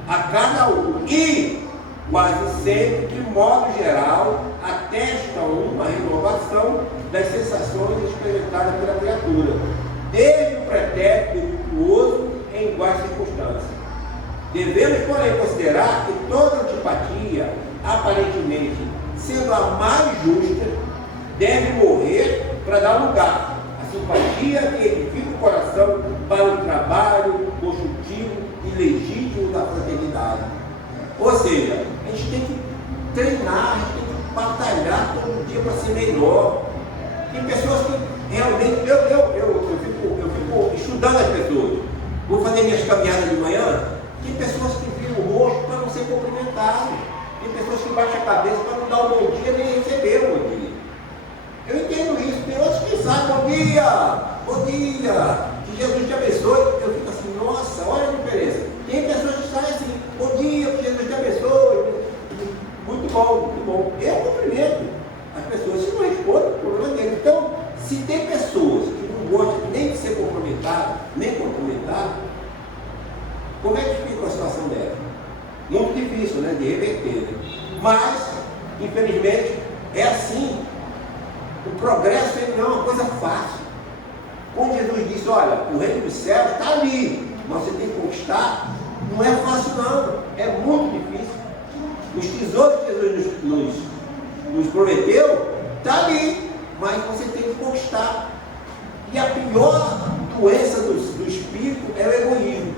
a cada um, e quase sempre, de modo geral, atestam uma renovação das sensações experimentadas pela criatura, desde o pretérito virtuoso em iguais circunstâncias. Devemos, porém, considerar que toda antipatia, aparentemente sendo a mais justa, deve morrer para dar lugar à simpatia que edifica o coração para o trabalho construtivo e legítimo da fraternidade. Ou seja, a gente tem que treinar, a gente tem que batalhar todo dia para ser melhor. Tem pessoas que realmente, eu fico estudando as pessoas. Vou fazer minhas caminhadas de manhã, tem pessoas que viram o rosto para não ser cumprimentado. Tem pessoas que baixam a cabeça para não dar um bom dia nem receber um bom dia. Eu entendo isso. Tem outros que sabem: bom dia, que Jesus te abençoe. Eu fico assim: nossa, olha a diferença. Tem pessoas que saem assim: bom dia, que Jesus te abençoe. Muito bom, muito bom. Eu cumprimento as pessoas. Se não respondem, o problema dele. Então, se tem pessoas que não gostam nem de ser cumprimentado, nem cumprimentado, como é que fica a situação dela? Muito difícil, né, de reverter. Né? Mas, infelizmente, é assim. O progresso ele não é uma coisa fácil. Quando Jesus disse: olha, o reino dos céus está ali, mas você tem que conquistar, não é fácil não, é muito difícil. Os tesouros que Jesus nos prometeu, está ali, mas você tem que conquistar. E a pior doença do espírito é o egoísmo.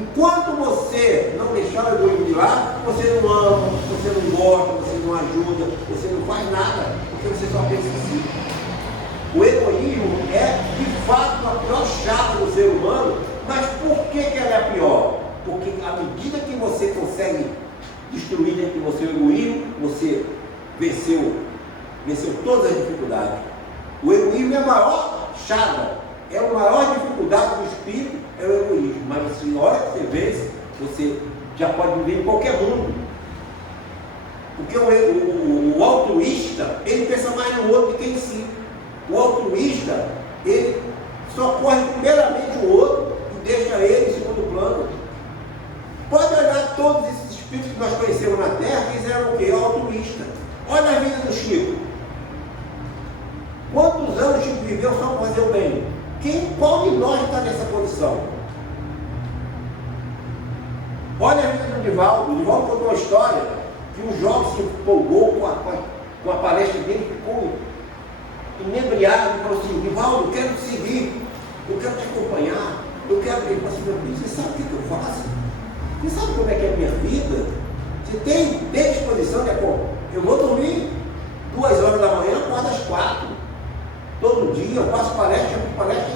Enquanto você não deixar o egoísmo de lado, você não ama, você não gosta, você não ajuda, você não faz nada, porque você só pensa em si. O egoísmo é, de fato, a pior chave do ser humano, mas por que ela é a pior? Porque à medida que você consegue destruir dentro de você o egoísmo, você venceu todas as dificuldades. O egoísmo é a maior chaga, é a maior dificuldade do espírito, é o egoísmo. Mas se na hora que você vence, você já pode viver em qualquer mundo. Porque o altruísta, ele pensa mais no outro do que em si. O altruísta, ele socorre primeiramente o outro e deixa ele em segundo plano. Pode olhar todos esses espíritos que nós conhecemos na Terra, que fizeram o quê? Altruísta. Olha a vida do Chico. Quantos anos o Chico viveu só para fazer o bem? Qual de nós está nessa condição? Olha a vida do Divaldo. O Divaldo contou uma história que um jovem se empolgou com a palestra dele, ficou inebriado e falou assim: Divaldo, eu quero te seguir, eu quero te acompanhar, eu quero. Ele falou assim: meu filho, você sabe o que eu faço? Você sabe como é que é a minha vida? Você tem disposição de acompanhar? Eu vou dormir 2 horas da manhã, acordo às 4. Todo dia eu faço palestra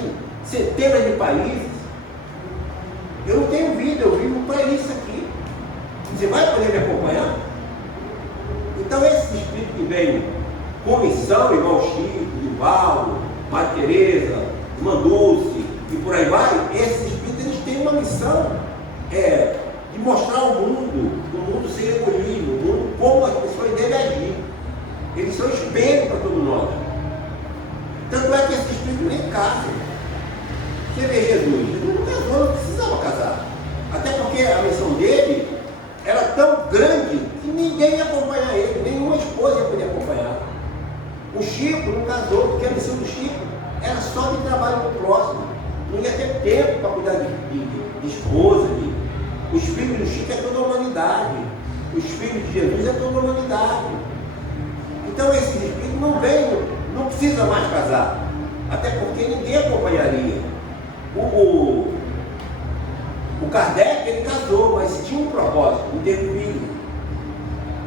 em centenas de países. Eu não tenho vida, eu vivo para isso aqui. Você vai poder me acompanhar? Então esse espírito que veio com missão, igual Chico, Divaldo, Maria Teresa, Irmã Dulce e por aí vai, esses espíritos eles têm uma missão de mostrar ao mundo, o mundo sem egoísmo, o mundo como as pessoas devem agir. Eles são espelho para todos nós. Tanto é que esse espírito nem casa. Você vê Jesus não casou, não precisava casar. Até porque a missão dele era tão grande que ninguém ia acompanhar ele, nenhuma esposa ia poder acompanhar. O Chico não casou, porque a missão do Chico era só de trabalho com o próximo. Não ia ter tempo para cuidar de esposa. Os filhos do Chico é toda a humanidade. Os filhos de Jesus é toda a humanidade. Então esse espírito não precisa mais casar. Até porque ninguém acompanharia. O Kardec, ele casou, mas tinha um propósito, um ter filho.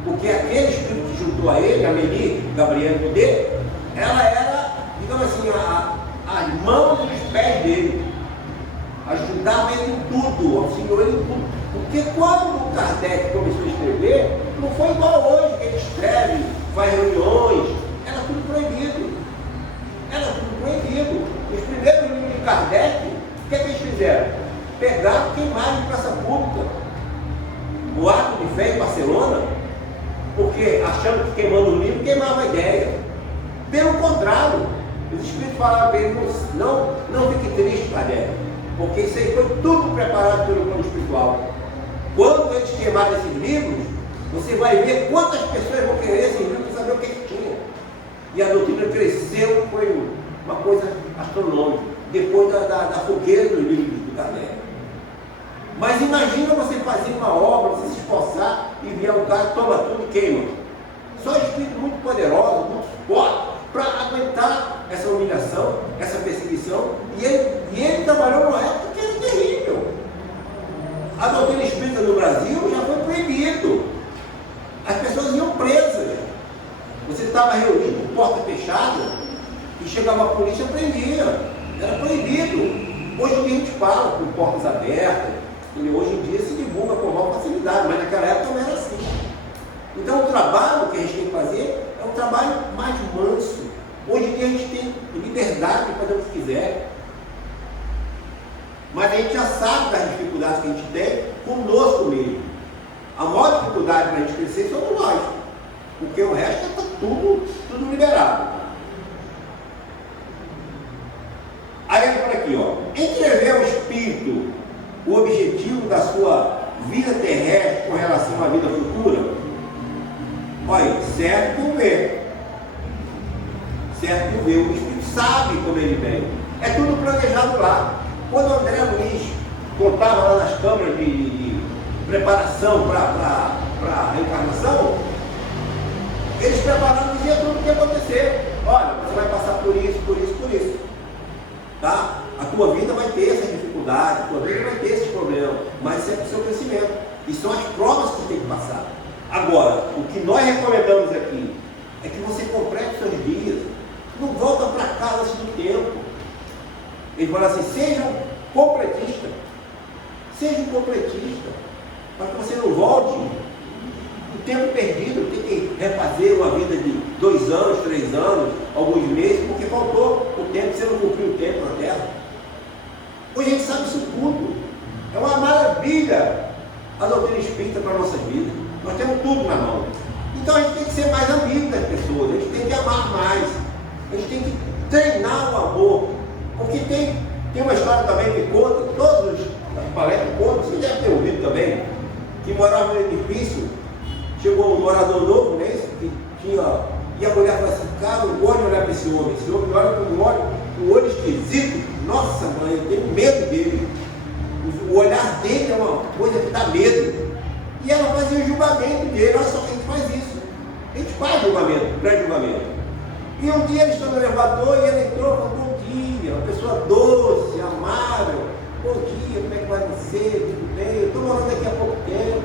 Porque aquele espírito que juntou a ele, a Meli, Gabriel Poder, ela era, digamos assim, as mãos e os pés dele. Ajudava ele em tudo, auxiliou ele em tudo. Porque quando o Kardec começou a escrever, não foi igual hoje, que ele escreve, faz reuniões, era tudo proibido. Era tudo proibido. Os primeiros livros de Kardec, o que eles fizeram? Pegaram e queimaram em praça pública. O ato de fé em Barcelona, porque achando que queimando o livro, queimava a ideia. Pelo contrário, os espíritos falaram para ele: não fique triste, Kardec, porque isso aí foi tudo preparado pelo plano espiritual. Quando eles queimaram esses livros, você vai ver quantas pessoas vão querer esses livros para saber o que tinha. E a doutrina cresceu, foi uma coisa astronômica, depois da fogueira dos livros do Kardec. Mas imagina você fazer uma obra, você se esforçar e vier um cara, toma tudo e queima. Só espírito muito poderoso, muito forte, para aguentar essa humilhação, essa perseguição. E ele trabalhou numa época que era terrível. A doutrina espírita no Brasil já foi proibido. As pessoas iam presas. Você estava reunido, porta fechada, e chegava a polícia e prendia. Era proibido. Hoje em dia a gente fala com portas abertas. E hoje em dia se divulga com maior facilidade, mas naquela época não era assim. Então o trabalho que a gente tem que fazer é um trabalho mais manso. Hoje em dia a gente tem liberdade de fazer o que quiser. Mas a gente já sabe das dificuldades que a gente tem conosco mesmo. A maior dificuldade para a gente crescer somos nós. Porque o resto está tudo liberado. Aí ele fala aqui, entrever ao espírito o objetivo da sua vida terrestre com relação à vida futura. Olha, certo que não vê. Certo que não vê. O espírito sabe como ele vem. É tudo planejado lá. Quando o André Luiz contava lá nas câmaras de preparação para a reencarnação, eles prepararam, diziam tudo o que ia acontecer. Olha, você vai passar por isso, por isso, por isso. Tá? A tua vida vai ter essa dificuldade. faculdade, tua vida vai ter esse problema, mas isso é para o seu crescimento. E são as provas que você tem que passar. Agora, o que nós recomendamos aqui é que você complete os seus dias. Não volta para casa antes do tempo. Ele fala assim, seja um completista. Seja um completista. Para que você não volte o tempo perdido, tem que refazer uma vida de 2 anos, 3 anos, alguns meses, porque faltou o tempo, você não cumpriu o tempo na Terra. Hoje a gente sabe isso tudo. É uma maravilha a doutrina espírita para a nossa vida. Nós temos tudo na mão. Então a gente tem que ser mais amigo das pessoas, a gente tem que amar mais, a gente tem que treinar o amor. Porque tem uma história também que conta, todos os palestras contam, você deve ter ouvido também, que morava no edifício, chegou um morador novo, né, que tinha, e a mulher falou assim, cara, eu gosto de olhar para esse homem olha para o olho, um olho esquisito, nossa mãe, eu tenho medo dele. O olhar dele é uma coisa que dá medo. E ela fazia o julgamento dele, olha só que a gente faz isso. A gente faz julgamento, pré-julgamento. E um dia eles estão no elevador e ele entrou e falou, bom dia, uma pessoa doce, amável, bom dia, como é que vai você? Tudo bem? Eu estou morando aqui há pouco tempo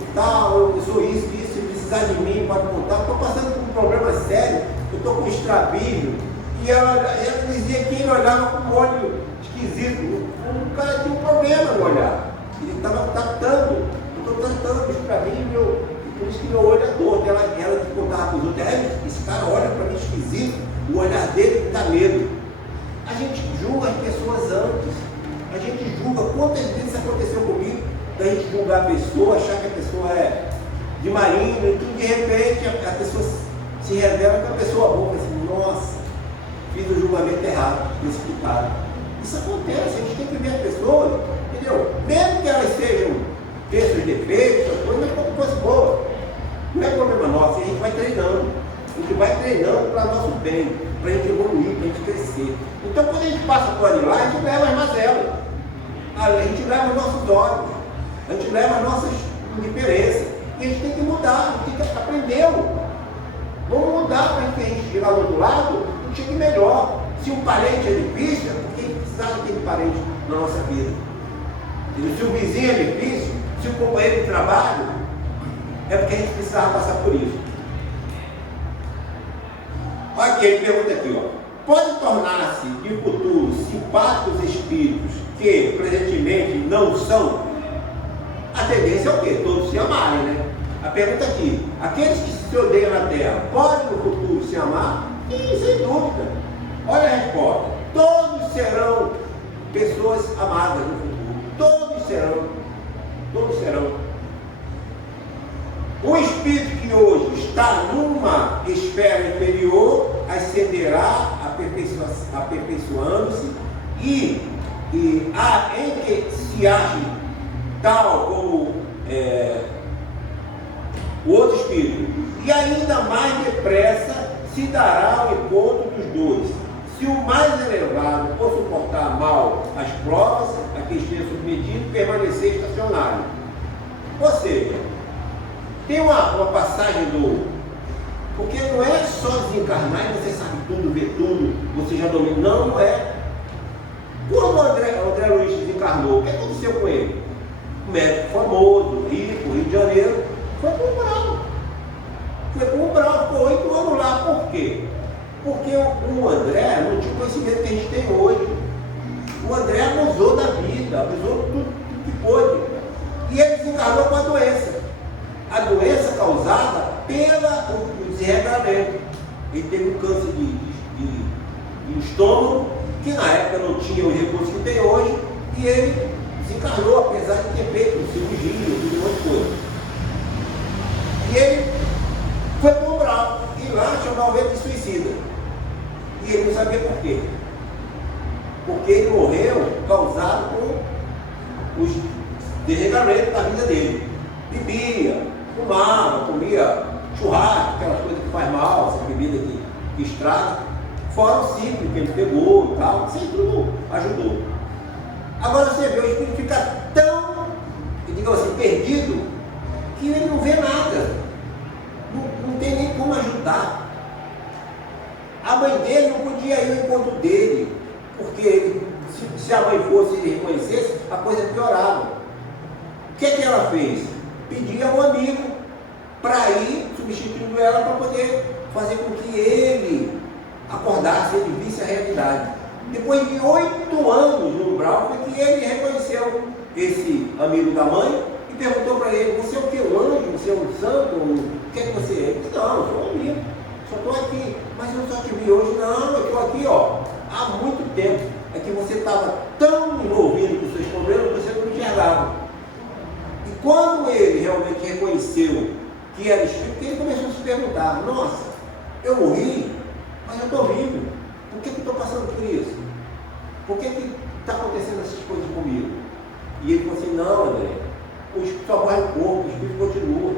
e tal, eu sou isso, se precisar de mim, pode contar. Estou passando por um problema sério, eu estou com estrabismo. E ela dizia que ele olhava com um olho esquisito. O cara tinha um problema no olhar. Ele estava tratando. Eu estou tratando isso para mim, e por isso que meu olho é torto. Ela que contava para os outros, esse cara olha para mim esquisito, o olhar dele dá medo. A gente julga as pessoas antes. A gente julga. Quantas vezes aconteceu comigo da gente julgar a pessoa, achar que a pessoa é de marinho, e tudo de repente a pessoa se revela que é uma pessoa boa, assim, nossa, fiz o julgamento errado, precipitado. Isso acontece, a gente tem que ver as pessoas, entendeu? Mesmo que elas sejam, tenham seus defeitos, as coisas, mas como coisa boa. Não é problema nosso, a gente vai treinando. A gente vai treinando para nosso bem, para a gente evoluir, para a gente crescer. Então quando a gente passa por ali lá, a gente leva as mazelas. A gente leva os nossos olhos, a gente leva as nossas indiferenças. E a gente tem que mudar, a gente tem que aprender. Vamos mudar para que a gente chegar do outro lado e chegue melhor. Se um parente é difícil, é porque a gente precisava daquele parente na nossa vida. E se o vizinho é difícil, se o companheiro de trabalho, é porque a gente precisava passar por isso. Olha aqui, ele pergunta aqui, ó. Pode tornar-se de futuro simpáticos espíritos que presentemente não são? A tendência é o quê? Todos se amarem, né? A pergunta aqui, aqueles que se odeiam na Terra, podem no futuro se amar? Sim, sem dúvida. Olha a resposta. Todos serão pessoas amadas no futuro. Todos serão. Todos serão. O espírito que hoje está numa esfera inferior ascenderá, aperfeiçoando-se e em que se ache tal como o outro espírito, e ainda mais depressa se dará ao encontro dos dois. Se o mais elevado for suportar mal as provas a que esteja submetido, permanecer estacionário. Ou seja, tem uma passagem porque não é só desencarnar e você sabe tudo, vê tudo, você já domina. Não é. Quando o André Luiz desencarnou, o que aconteceu com ele? Um médico famoso, rico, Rio de Janeiro, foi para o umbral. Foi para o umbral, ficou 8 anos lá. Por quê? Porque o André não tinha o conhecimento que a gente tem hoje. O André abusou da vida, abusou de tudo que pôde. E ele desencarnou com a doença. A doença causada pelo desregramento. Ele teve um câncer de estômago, que na época não tinha os recursos que tem hoje, e ele desencarnou, apesar de ter feito cirurgia, tudo um monte de coisa. E ele foi para o umbral, e lá chamava o vento de suicida. E ele não sabia por quê. Porque ele morreu causado por os desregramentos da vida dele. Bebia, fumava, comia churrasco, aquelas coisas que faz mal, essa bebida que estraga. Fora o ciclo que ele pegou e tal, isso aí tudo ajudou. Agora você vê, o espírito fica tão, digamos assim, perdido, que ele não vê nada. Não tem nem como ajudar. A mãe dele não podia ir ao encontro dele, porque ele se a mãe fosse e reconhecesse, a coisa piorava. O que ela fez? Pedia ao amigo para ir substituindo ela para poder fazer com que ele acordasse, ele visse a realidade. Depois de 8 anos no umbral, foi que ele reconheceu esse amigo da mãe e perguntou para ele: você é o que? Um anjo? Você é um santo? O que é que você é? Ele disse: não, eu sou um amigo, só estou aqui, mas eu só te vi hoje. Não, eu estou aqui há muito tempo. É que você estava tão envolvido com seus problemas que você não enxergava. E quando ele realmente reconheceu que era espírito, ele começou a se perguntar: nossa, eu morri, mas eu estou vivo. Por que eu estou passando por isso? Por que está acontecendo essas coisas comigo? E ele falou assim: não, André, o espírito só morre o corpo, o espírito continua.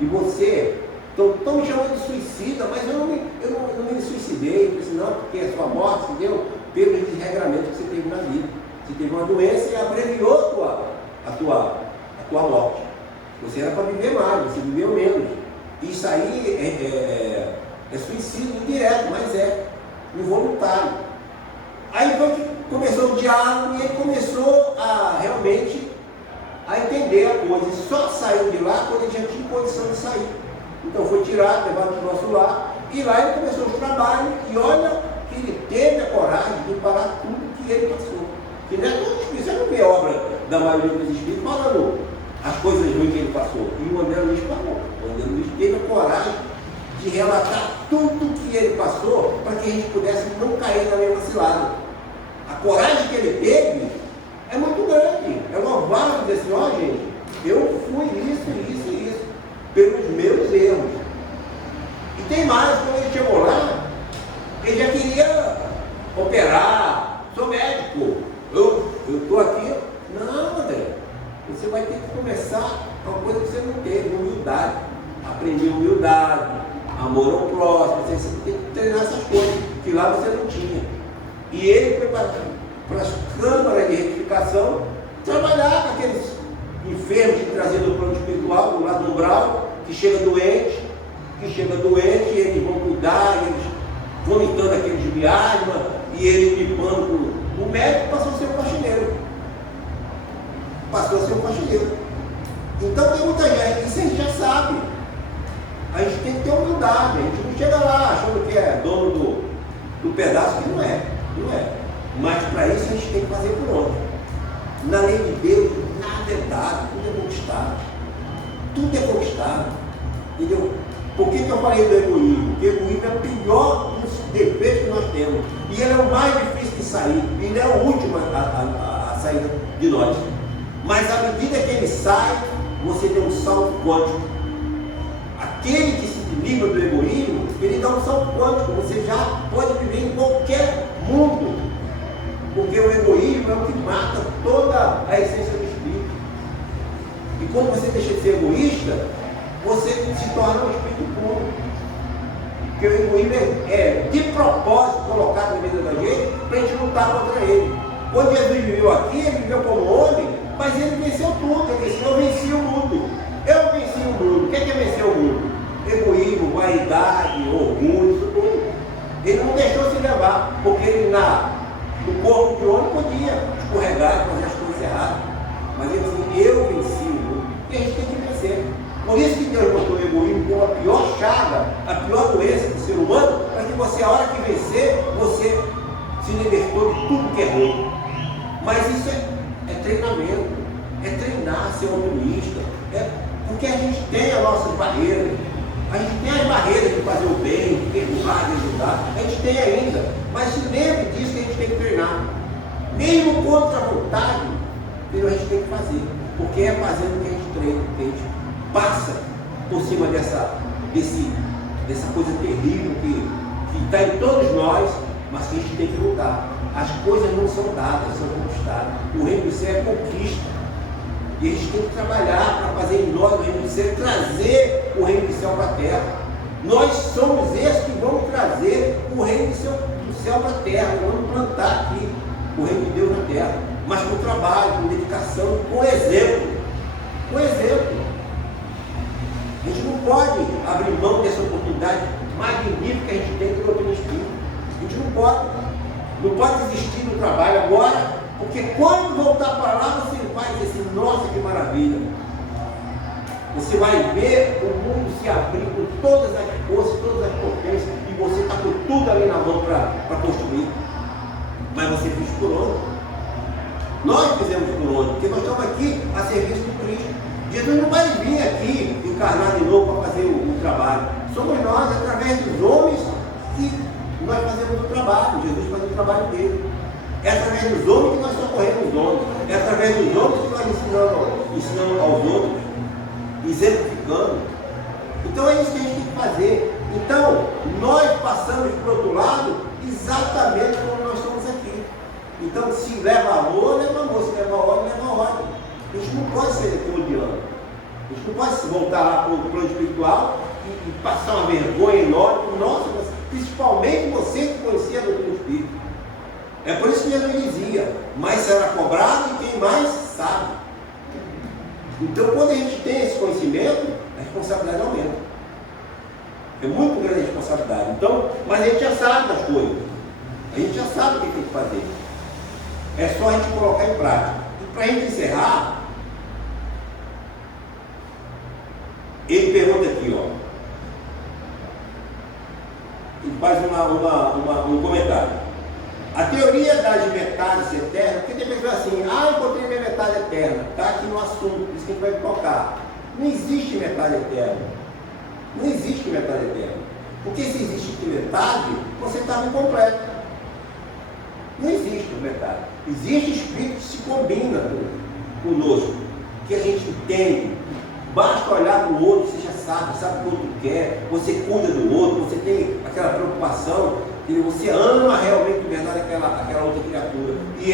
E você, estão me chamando de suicida, mas eu não me suicidei. Eu falei assim: não, porque a sua morte se deu pelo desregramento que você teve na vida. Você teve uma doença e abreviou a tua morte. Você era para viver mais, você viveu menos. Isso aí é suicídio indireto, mas é involuntário. Aí começou o diálogo e ele começou a realmente a entender a coisa. E só saiu de lá quando ele já tinha condição de sair. Então foi tirado, levado para o nosso lar, e lá ele começou os trabalhos, e olha que ele teve a coragem de parar tudo que ele passou. Que não é todo espírito, você não vê obra da maioria dos espíritos falando as coisas ruins que ele passou. E o André Luiz falou. O André Luiz teve a coragem de relatar tudo que ele passou para que a gente pudesse não cair na mesma cilada. A coragem que ele teve é muito grande. É louvável dizer assim: ó, gente, eu fui isso, pelos meus erros. E tem mais, quando ele chegou lá, ele já queria operar, sou médico, eu estou aqui. Não, André, você vai ter que começar uma coisa que você não teve: humildade. Aprender humildade, amor ao próximo. Você tem que treinar essas coisas que lá você não tinha. E ele foi para as câmaras de retificação trabalhar com aqueles enfermos que traziam do plano espiritual, do lado do umbral, que chega doente, e eles vão cuidar, eles vomitando aqueles miasmas, e ele limpando. O médico passou a ser um faxineiro. Então tem muita gente, isso a gente já sabe. A gente tem que ter humildade, a gente não chega lá achando que é dono do pedaço, que não é. Mas para isso a gente tem que fazer por onde? Na lei de Deus, nada é dado, tudo é conquistado. Tudo é conquistado. Entendeu? Por que eu falei do egoísmo? Porque o egoísmo é o pior dos defeitos que nós temos. E ele é o mais difícil de sair. Ele é o último a sair de nós. Mas à medida que ele sai, você tem um salto quântico. Aquele que se livra do egoísmo, ele dá um salto quântico. Você já pode viver em qualquer mundo. Porque o egoísmo é o que mata toda a essência do espírito. E quando você deixa de ser egoísta, você se torna um espírito puro. Porque o egoísmo é de propósito colocado na vida da gente para a gente lutar contra ele. Quando Jesus viveu aqui, ele viveu como homem, mas ele venceu tudo. Ele disse: eu venci o mundo. Eu venci o mundo. O que é vencer o mundo? Egoísmo, vaidade, orgulho, isso tudo. Ele não deixou se levar, porque ele no corpo de homem podia escorregar, fazer as coisas erradas. Mas ele disse: eu venci o mundo. E a gente tem que vencer. Por isso que Deus botou o egoísmo como a pior chaga, a pior doença do ser humano, para que você, a hora que vencer, você se libertou de tudo que é ruim. Mas isso é treinamento, é treinar, ser otimista, porque a gente tem as nossas barreiras, a gente tem as barreiras de fazer o bem, de perdoar, de ajudar, a gente tem ainda, mas se lembre disso que a gente tem que treinar, mesmo contra a vontade, a gente tem que fazer, porque é fazendo que a gente treina, que a gente passa por cima dessa coisa terrível que está em todos nós, mas que a gente tem que lutar. As coisas não são dadas, são conquistadas. O reino do céu é conquista. E a gente tem que trabalhar para fazer em nós o reino do céu, trazer o reino do céu para a terra. Nós somos esses que vamos trazer o reino do céu para a terra. Vamos plantar aqui o reino de Deus na terra. Mas com trabalho, com dedicação, com exemplo. Com exemplo. A gente não pode abrir mão dessa oportunidade magnífica que a gente tem de doutrina espírita. A gente não pode desistir do trabalho agora, porque quando voltar para lá, você vai dizer assim, nossa, que maravilha. Você vai ver o mundo se abrir com todas as forças, todas as potências, e você está com tudo ali na mão para construir. Mas você fez por onde? Nós fizemos por onde? Porque nós estamos aqui a serviço de Cristo. Jesus não vai vir aqui encarnar de novo para fazer o trabalho. Somos nós, através dos homens, que nós fazemos o trabalho. Jesus faz o trabalho dele. É através dos homens que nós socorremos os homens. É através dos homens que nós ensinamos aos outros, exemplificando. Então é isso que a gente tem que fazer. Então, nós passamos para o outro lado exatamente como nós estamos aqui. Então, se leva amor, leva amor. Se leva ódio, leva ódio. A gente não pode ser odiando. A gente não pode se voltar lá para o plano espiritual e passar uma vergonha enorme. Nossa, principalmente você que conhecia a doutrina espírita. É por isso que Jesus dizia, mais será cobrado e quem mais sabe. Então, quando a gente tem esse conhecimento, a responsabilidade aumenta. É muito grande a responsabilidade. Então, mas a gente já sabe das coisas. A gente já sabe o que tem que fazer. É só a gente colocar em prática. E para a gente encerrar, ele pergunta aqui, ó. Ele faz um comentário. A teoria das metades eternas, porque tem pessoas assim, encontrei minha metade eterna, está aqui no assunto, isso que a gente vai tocar. Não existe metade eterna. Não existe metade eterna. Porque se existe metade, você estava incompleto. Não existe metade. Existe espírito que se combina conosco, que a gente entende. Basta olhar para o outro, você já sabe o que o outro quer, você cuida do outro, você tem aquela preocupação, que você ama realmente de verdade aquela outra criatura. E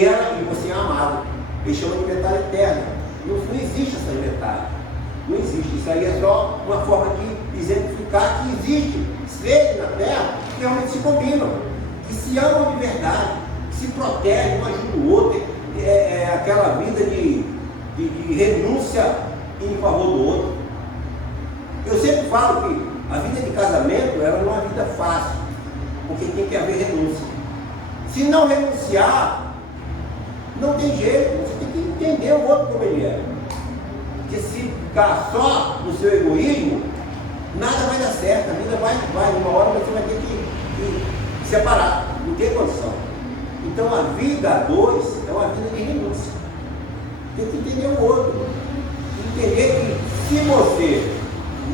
você é amado. Eles chamam de metade eterna. Não existe essa metade. Não existe. Isso aí é só uma forma de exemplificar que existe seres na Terra que realmente se combinam, que se amam de verdade, que se protegem, um ajuda o outro. É aquela vida de renúncia em favor do outro. Eu sempre falo que a vida de casamento ela não é uma vida fácil, porque tem que haver renúncia. Se não renunciar, não tem jeito, você tem que entender o outro como ele é. Porque se ficar só no seu egoísmo, nada vai dar certo, a vida vai, uma hora você vai ter que separar, não tem condição. Então a vida a dois é uma vida de renúncia. Tem que entender o outro. Entender que se você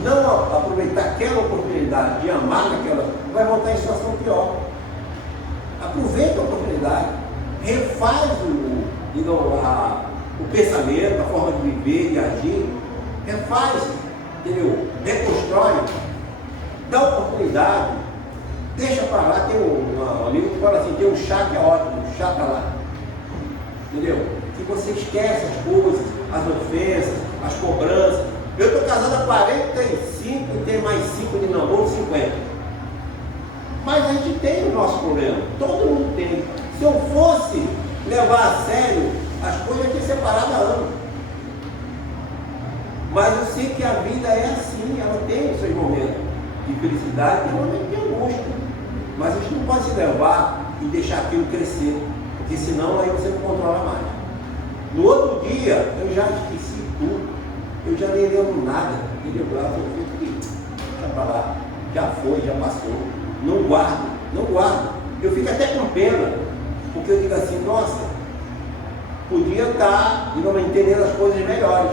não aproveitar aquela oportunidade de amar naquela, vai voltar em situação pior. Aproveita a oportunidade, refaz o pensamento, a forma de viver, de agir, refaz, entendeu? Reconstrói, dá oportunidade, deixa para lá. Tem um amigo que fala assim, tem um chá que é ótimo, um chá para lá, entendeu? Que você esquece as coisas, as ofensas, as cobranças. Eu estou casado há 45 e tenho mais 5 de namoro, 50. Mas a gente tem o nosso problema, todo mundo tem. Se eu fosse levar a sério as coisas, eu tinha separado há anos. Mas eu sei que a vida é assim, ela tem os seus momentos de felicidade, tem momentos de angústia. Mas a gente não pode se levar e deixar aquilo crescer, porque senão aí você não controla mais. No outro dia, eu já esqueci tudo. Eu já nem lembro nada. Deixa para lá. Já foi, já passou. Não guardo. Eu fico até com pena. Porque eu digo assim, nossa, podia estar entendendo as coisas melhores.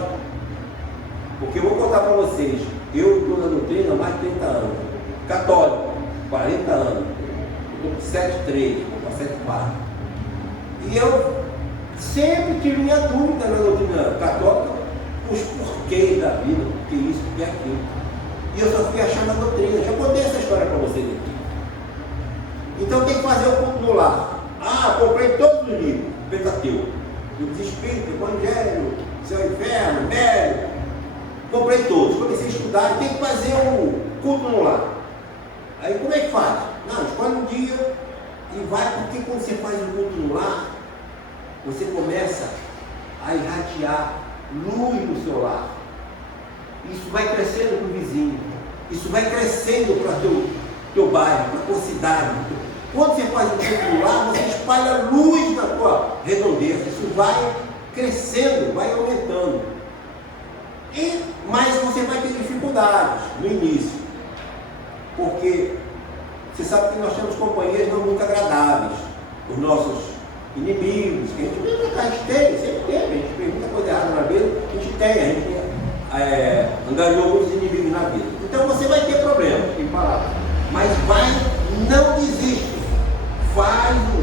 Porque eu vou contar para vocês. Eu estou na doutrina há mais de 30 anos. Católico, 40 anos. Estou com 7,3, vou para 7,4. E eu sempre tive minha dúvida na doutrina católica, os porquês da vida, porque isso, porque aquilo. E eu só fui achando a doutrina. Já contei essa história para vocês aqui. Então tem que fazer o culto no lar. Comprei todos os livros, Pentateuco, os Espíritos, Evangelho, Céu e Inferno, Velho. Comprei todos, comecei a estudar, tem que fazer o culto no lar. Aí como é que faz? Não, escolhe um dia e vai, porque quando você faz o culto no lar, você começa a irradiar luz no seu lar. Isso vai crescendo para o vizinho. Isso vai crescendo para teu bairro, para a tua cidade, Quando você faz um culto no lar, você espalha luz na tua redondeza. Isso vai crescendo, vai aumentando. Mas você vai ter dificuldades no início. Porque você sabe que nós temos companhias não muito agradáveis. Os nossos inimigos, que a gente vem pra cá, a gente tem, sempre teve, a gente fez muita coisa errada na vida, a gente angariou alguns inimigos na vida. Então você vai ter problemas, tem palavras. Mas não desiste.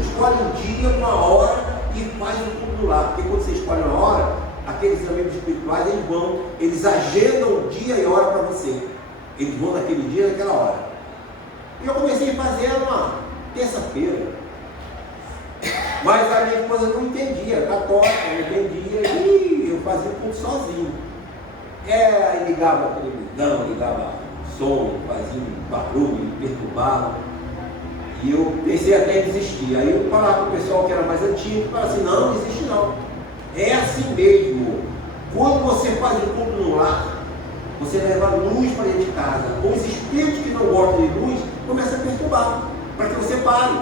Escolhe um dia, uma hora e faz o culto do lar. Porque quando você escolhe uma hora, aqueles amigos espirituais, eles agendam dia e hora para você. Eles vão naquele dia, naquela hora. E eu comecei a fazer uma terça-feira. Mas a minha esposa não entendia, católica, não entendia, e eu fazia o culto sozinho. Aí ligava a televisão, ligava o som, fazia um barulho, me perturbava. E eu pensei até em desistir. Aí eu falava para o pessoal que era mais antigo, falava assim, não desiste não. É assim mesmo. Quando você faz o culto no lar, você leva luz para dentro de casa. Os espíritos que não gostam de luz começam a perturbar, para que você pare.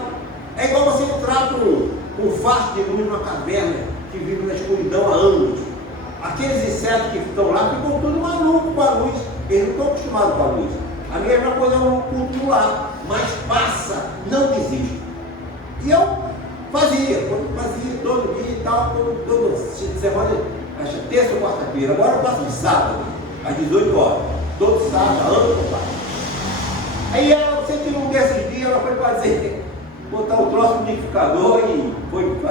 É igual você entrar com um facho de luz numa caverna que vive na escuridão há anos. Aqueles insetos que estão lá ficam tudo malucos com a luz. Eles não estão acostumados com a luz. A mesma coisa é um culto no lar. Mas passa, não desiste. E eu fazia todo dia e tal, toda semana, acho terça ou quarta-feira. Agora eu faço de sábado, às 18 horas. Todo sábado, ano eu faço. Aí ela, você tirou um desses dias, ela foi botar o troço no liquidificador e foi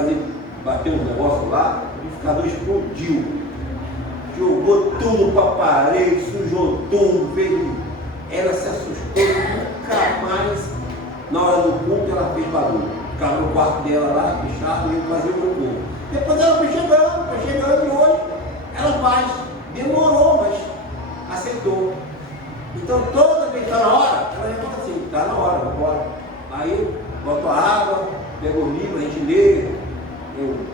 bater um negócio lá, o liquidificador explodiu. Jogou tudo para a parede, sujou tudo, ela se assustou, nunca mais, na hora do culto, ela fez barulho. Ficava no quarto dela lá, fechado, e eu fazia o meu culto. Depois ela foi chegando e hoje ela faz. Demorou, mas aceitou. Então toda vez que está na hora, ela já fala assim, está na hora, vamos embora. Aí eu boto a água, pego o livro, a gente lê,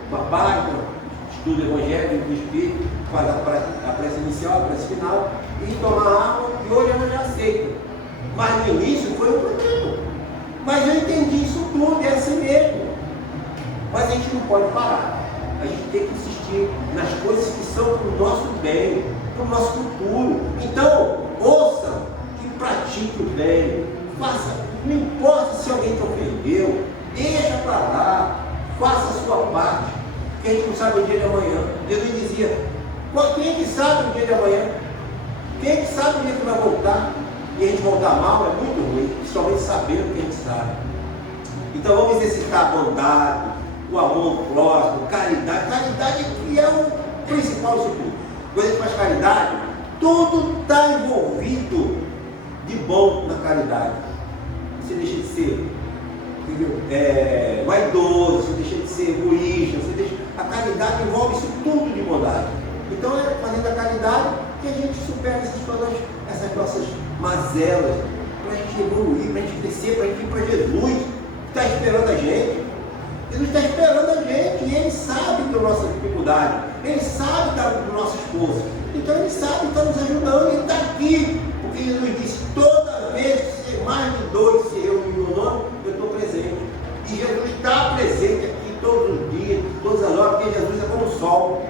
uma página, estudo o Evangelho do Espírito, faz a prece inicial, a prece final, e toma água, e hoje ela já aceita. Mas no início foi um problema. Mas eu entendi isso tudo, é assim mesmo. Mas a gente não pode parar. A gente tem que insistir nas coisas que são para o nosso bem, para o nosso futuro. Então, ouça e pratique o bem. Faça, não importa se alguém te ofendeu, deixa para lá, faça a sua parte, porque a gente não sabe o dia de amanhã. Jesus dizia, quem é que sabe o dia de amanhã? Quem é que sabe o dia que vai voltar? E a gente voltar mal é muito ruim, principalmente sabendo que a gente sabe. Então vamos exercitar a bondade, o amor próximo, caridade. Caridade que é o principal disso tudo. Quando a gente faz caridade, tudo está envolvido de bom na caridade. Você deixa de ser vaidoso, você deixa de ser egoísta, a caridade envolve isso tudo de bondade. Então é fazendo a caridade que a gente supera essas nossas mazelas, para a gente evoluir, para a gente crescer, para a gente ir para Jesus, que está esperando a gente. Jesus está esperando a gente e Ele sabe da nossa dificuldade, Ele sabe do nosso esforço. Então Ele sabe que está nos ajudando, Ele está aqui, porque Jesus disse, toda vez que mais de dois se reúnem no meu nome, eu estou presente. E Jesus está presente aqui todos os dias, todas as horas, porque Jesus é como o sol.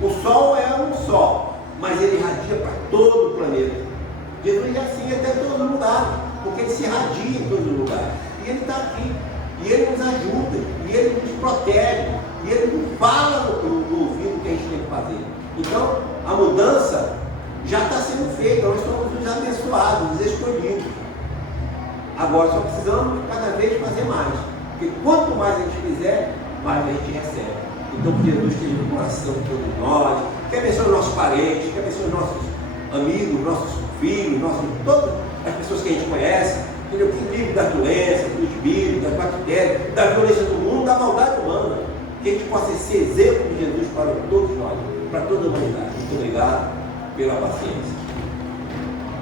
O sol é um sol, mas ele irradia para todo o planeta. Jesus é assim até em todo lugar, porque ele se irradia em todo lugar. E ele está aqui, e ele nos ajuda, e ele nos protege, e ele nos fala no ouvido o que a gente tem que fazer. Então, a mudança já está sendo feita, nós somos os abençoados, os escolhidos. Agora só precisamos cada vez fazer mais, porque quanto mais a gente fizer, mais a gente recebe. Então que Jesus esteja no coração de todos nós, que abençoe os nossos parentes, que abençoe os nossos amigos, nossos filhos, todas as pessoas que a gente conhece, que livre das doenças, dos vírus, das bactérias, da violência do mundo, da maldade humana, que a gente possa ser exemplo de Jesus para todos nós, para toda a humanidade. Muito obrigado pela paciência.